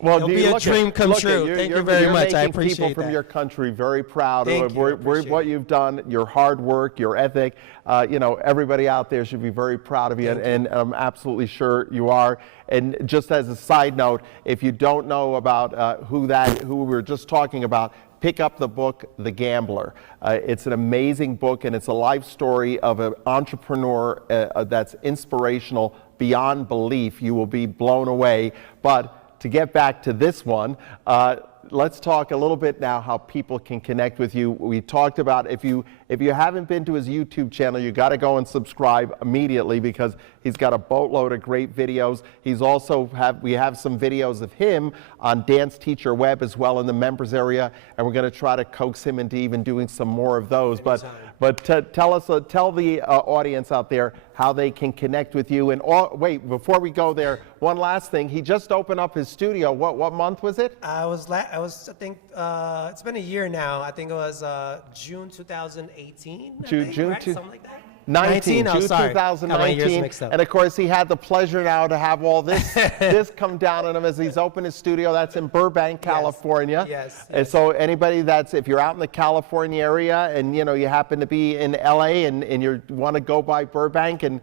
Well, It'll do be you a look dream come true. Thank you very you're much. I making appreciate people from that. your country very proud Thank of you. I appreciate what it. you've done, your hard work, your ethic. Everybody out there should be very proud of you, and I'm absolutely sure you are. And just as a side note, if you don't know about who we were just talking about, pick up the book, The Gambler. It's an amazing book, and it's a life story of an entrepreneur that's inspirational beyond belief. You will be blown away. But to get back to this one, let's talk a little bit now how people can connect with you. We talked about if you haven't been to his YouTube channel, you got to go and subscribe immediately because he's got a boatload of great videos. He's also we have some videos of him on Dance Teacher Web as well in the members area, and we're going to try to coax him into even doing some more of those. But tell the audience out there how they can connect with you. And wait, before we go there, one last thing. He just opened up his studio. What month was it? I think it's been a year now. I think it was June 2018. June right? Something like that. 19, Oh, June sorry. Got my years 2019, mixed up. and of course he had the pleasure now to have all this come down on him as he's opened his studio. That's in Burbank, California. Yes. And so anybody if you're out in the California area and you happen to be in LA and you want to go by Burbank and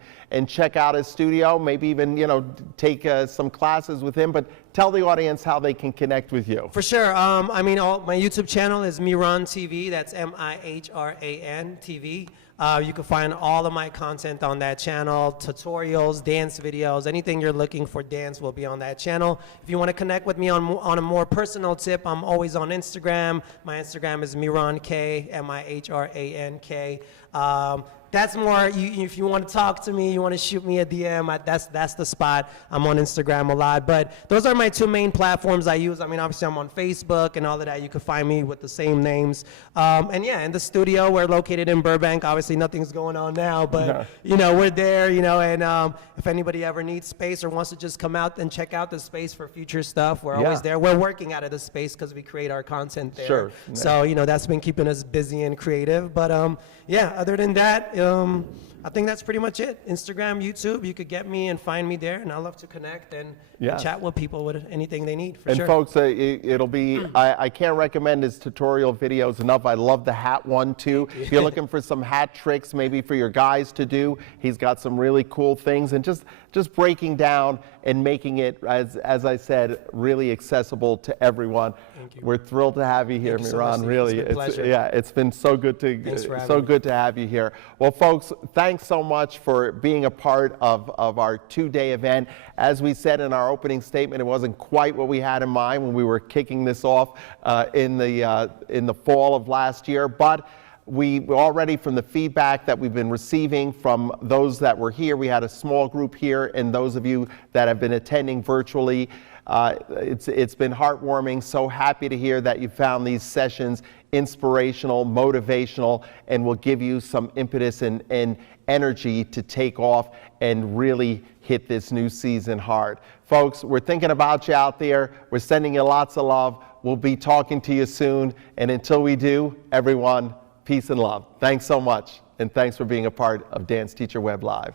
check out his studio, maybe even take some classes with him, but tell the audience how they can connect with you. For sure. My YouTube channel is Mihran TV. That's Mihran TV. You can find all of my content on that channel, tutorials, dance videos, anything you're looking for dance will be on that channel. If you want to connect with me on a more personal tip, I'm always on Instagram. My Instagram is MihranK, MIHRANK. That's more, if you want to talk to me, you want to shoot me a DM, that's the spot. I'm on Instagram a lot. But those are my two main platforms I use. Obviously, I'm on Facebook and all of that. You can find me with the same names. In the studio, we're located in Burbank. Obviously, nothing's going on now, but, we're there, and if anybody ever needs space or wants to just come out and check out the space for future stuff, we're always there. We're working out of the space because we create our content there. Sure. So, that's been keeping us busy and creative. But, other than that, I think that's pretty much it. Instagram, YouTube, you could get me and find me there, and I love to connect and chat with people with anything they need, for sure. And folks, it'll be, I can't recommend his tutorial videos enough. I love the hat one too. If you're looking for some hat tricks, maybe for your guys to do, he's got some really cool things, and just breaking down and making it, as I said, really accessible to everyone. Thank you. We're thrilled to have you here, Thank you so Mihran. much, Really, it's been a pleasure. it's been so good to have you here. Well, folks, thanks so much for being a part of our two-day event. As we said in our opening statement, it wasn't quite what we had in mind when we were kicking this off in the fall of last year, but we already, from the feedback that we've been receiving from those that were here, we had a small group here, and those of you that have been attending virtually, it's been heartwarming. So happy to hear that you found these sessions inspirational, motivational, and will give you some impetus and energy to take off and really hit this new season hard. Folks, we're thinking about you out there. We're sending you lots of love. We'll be talking to you soon. And until we do, everyone, peace and love. Thanks so much. And thanks for being a part of Dance Teacher Web Live.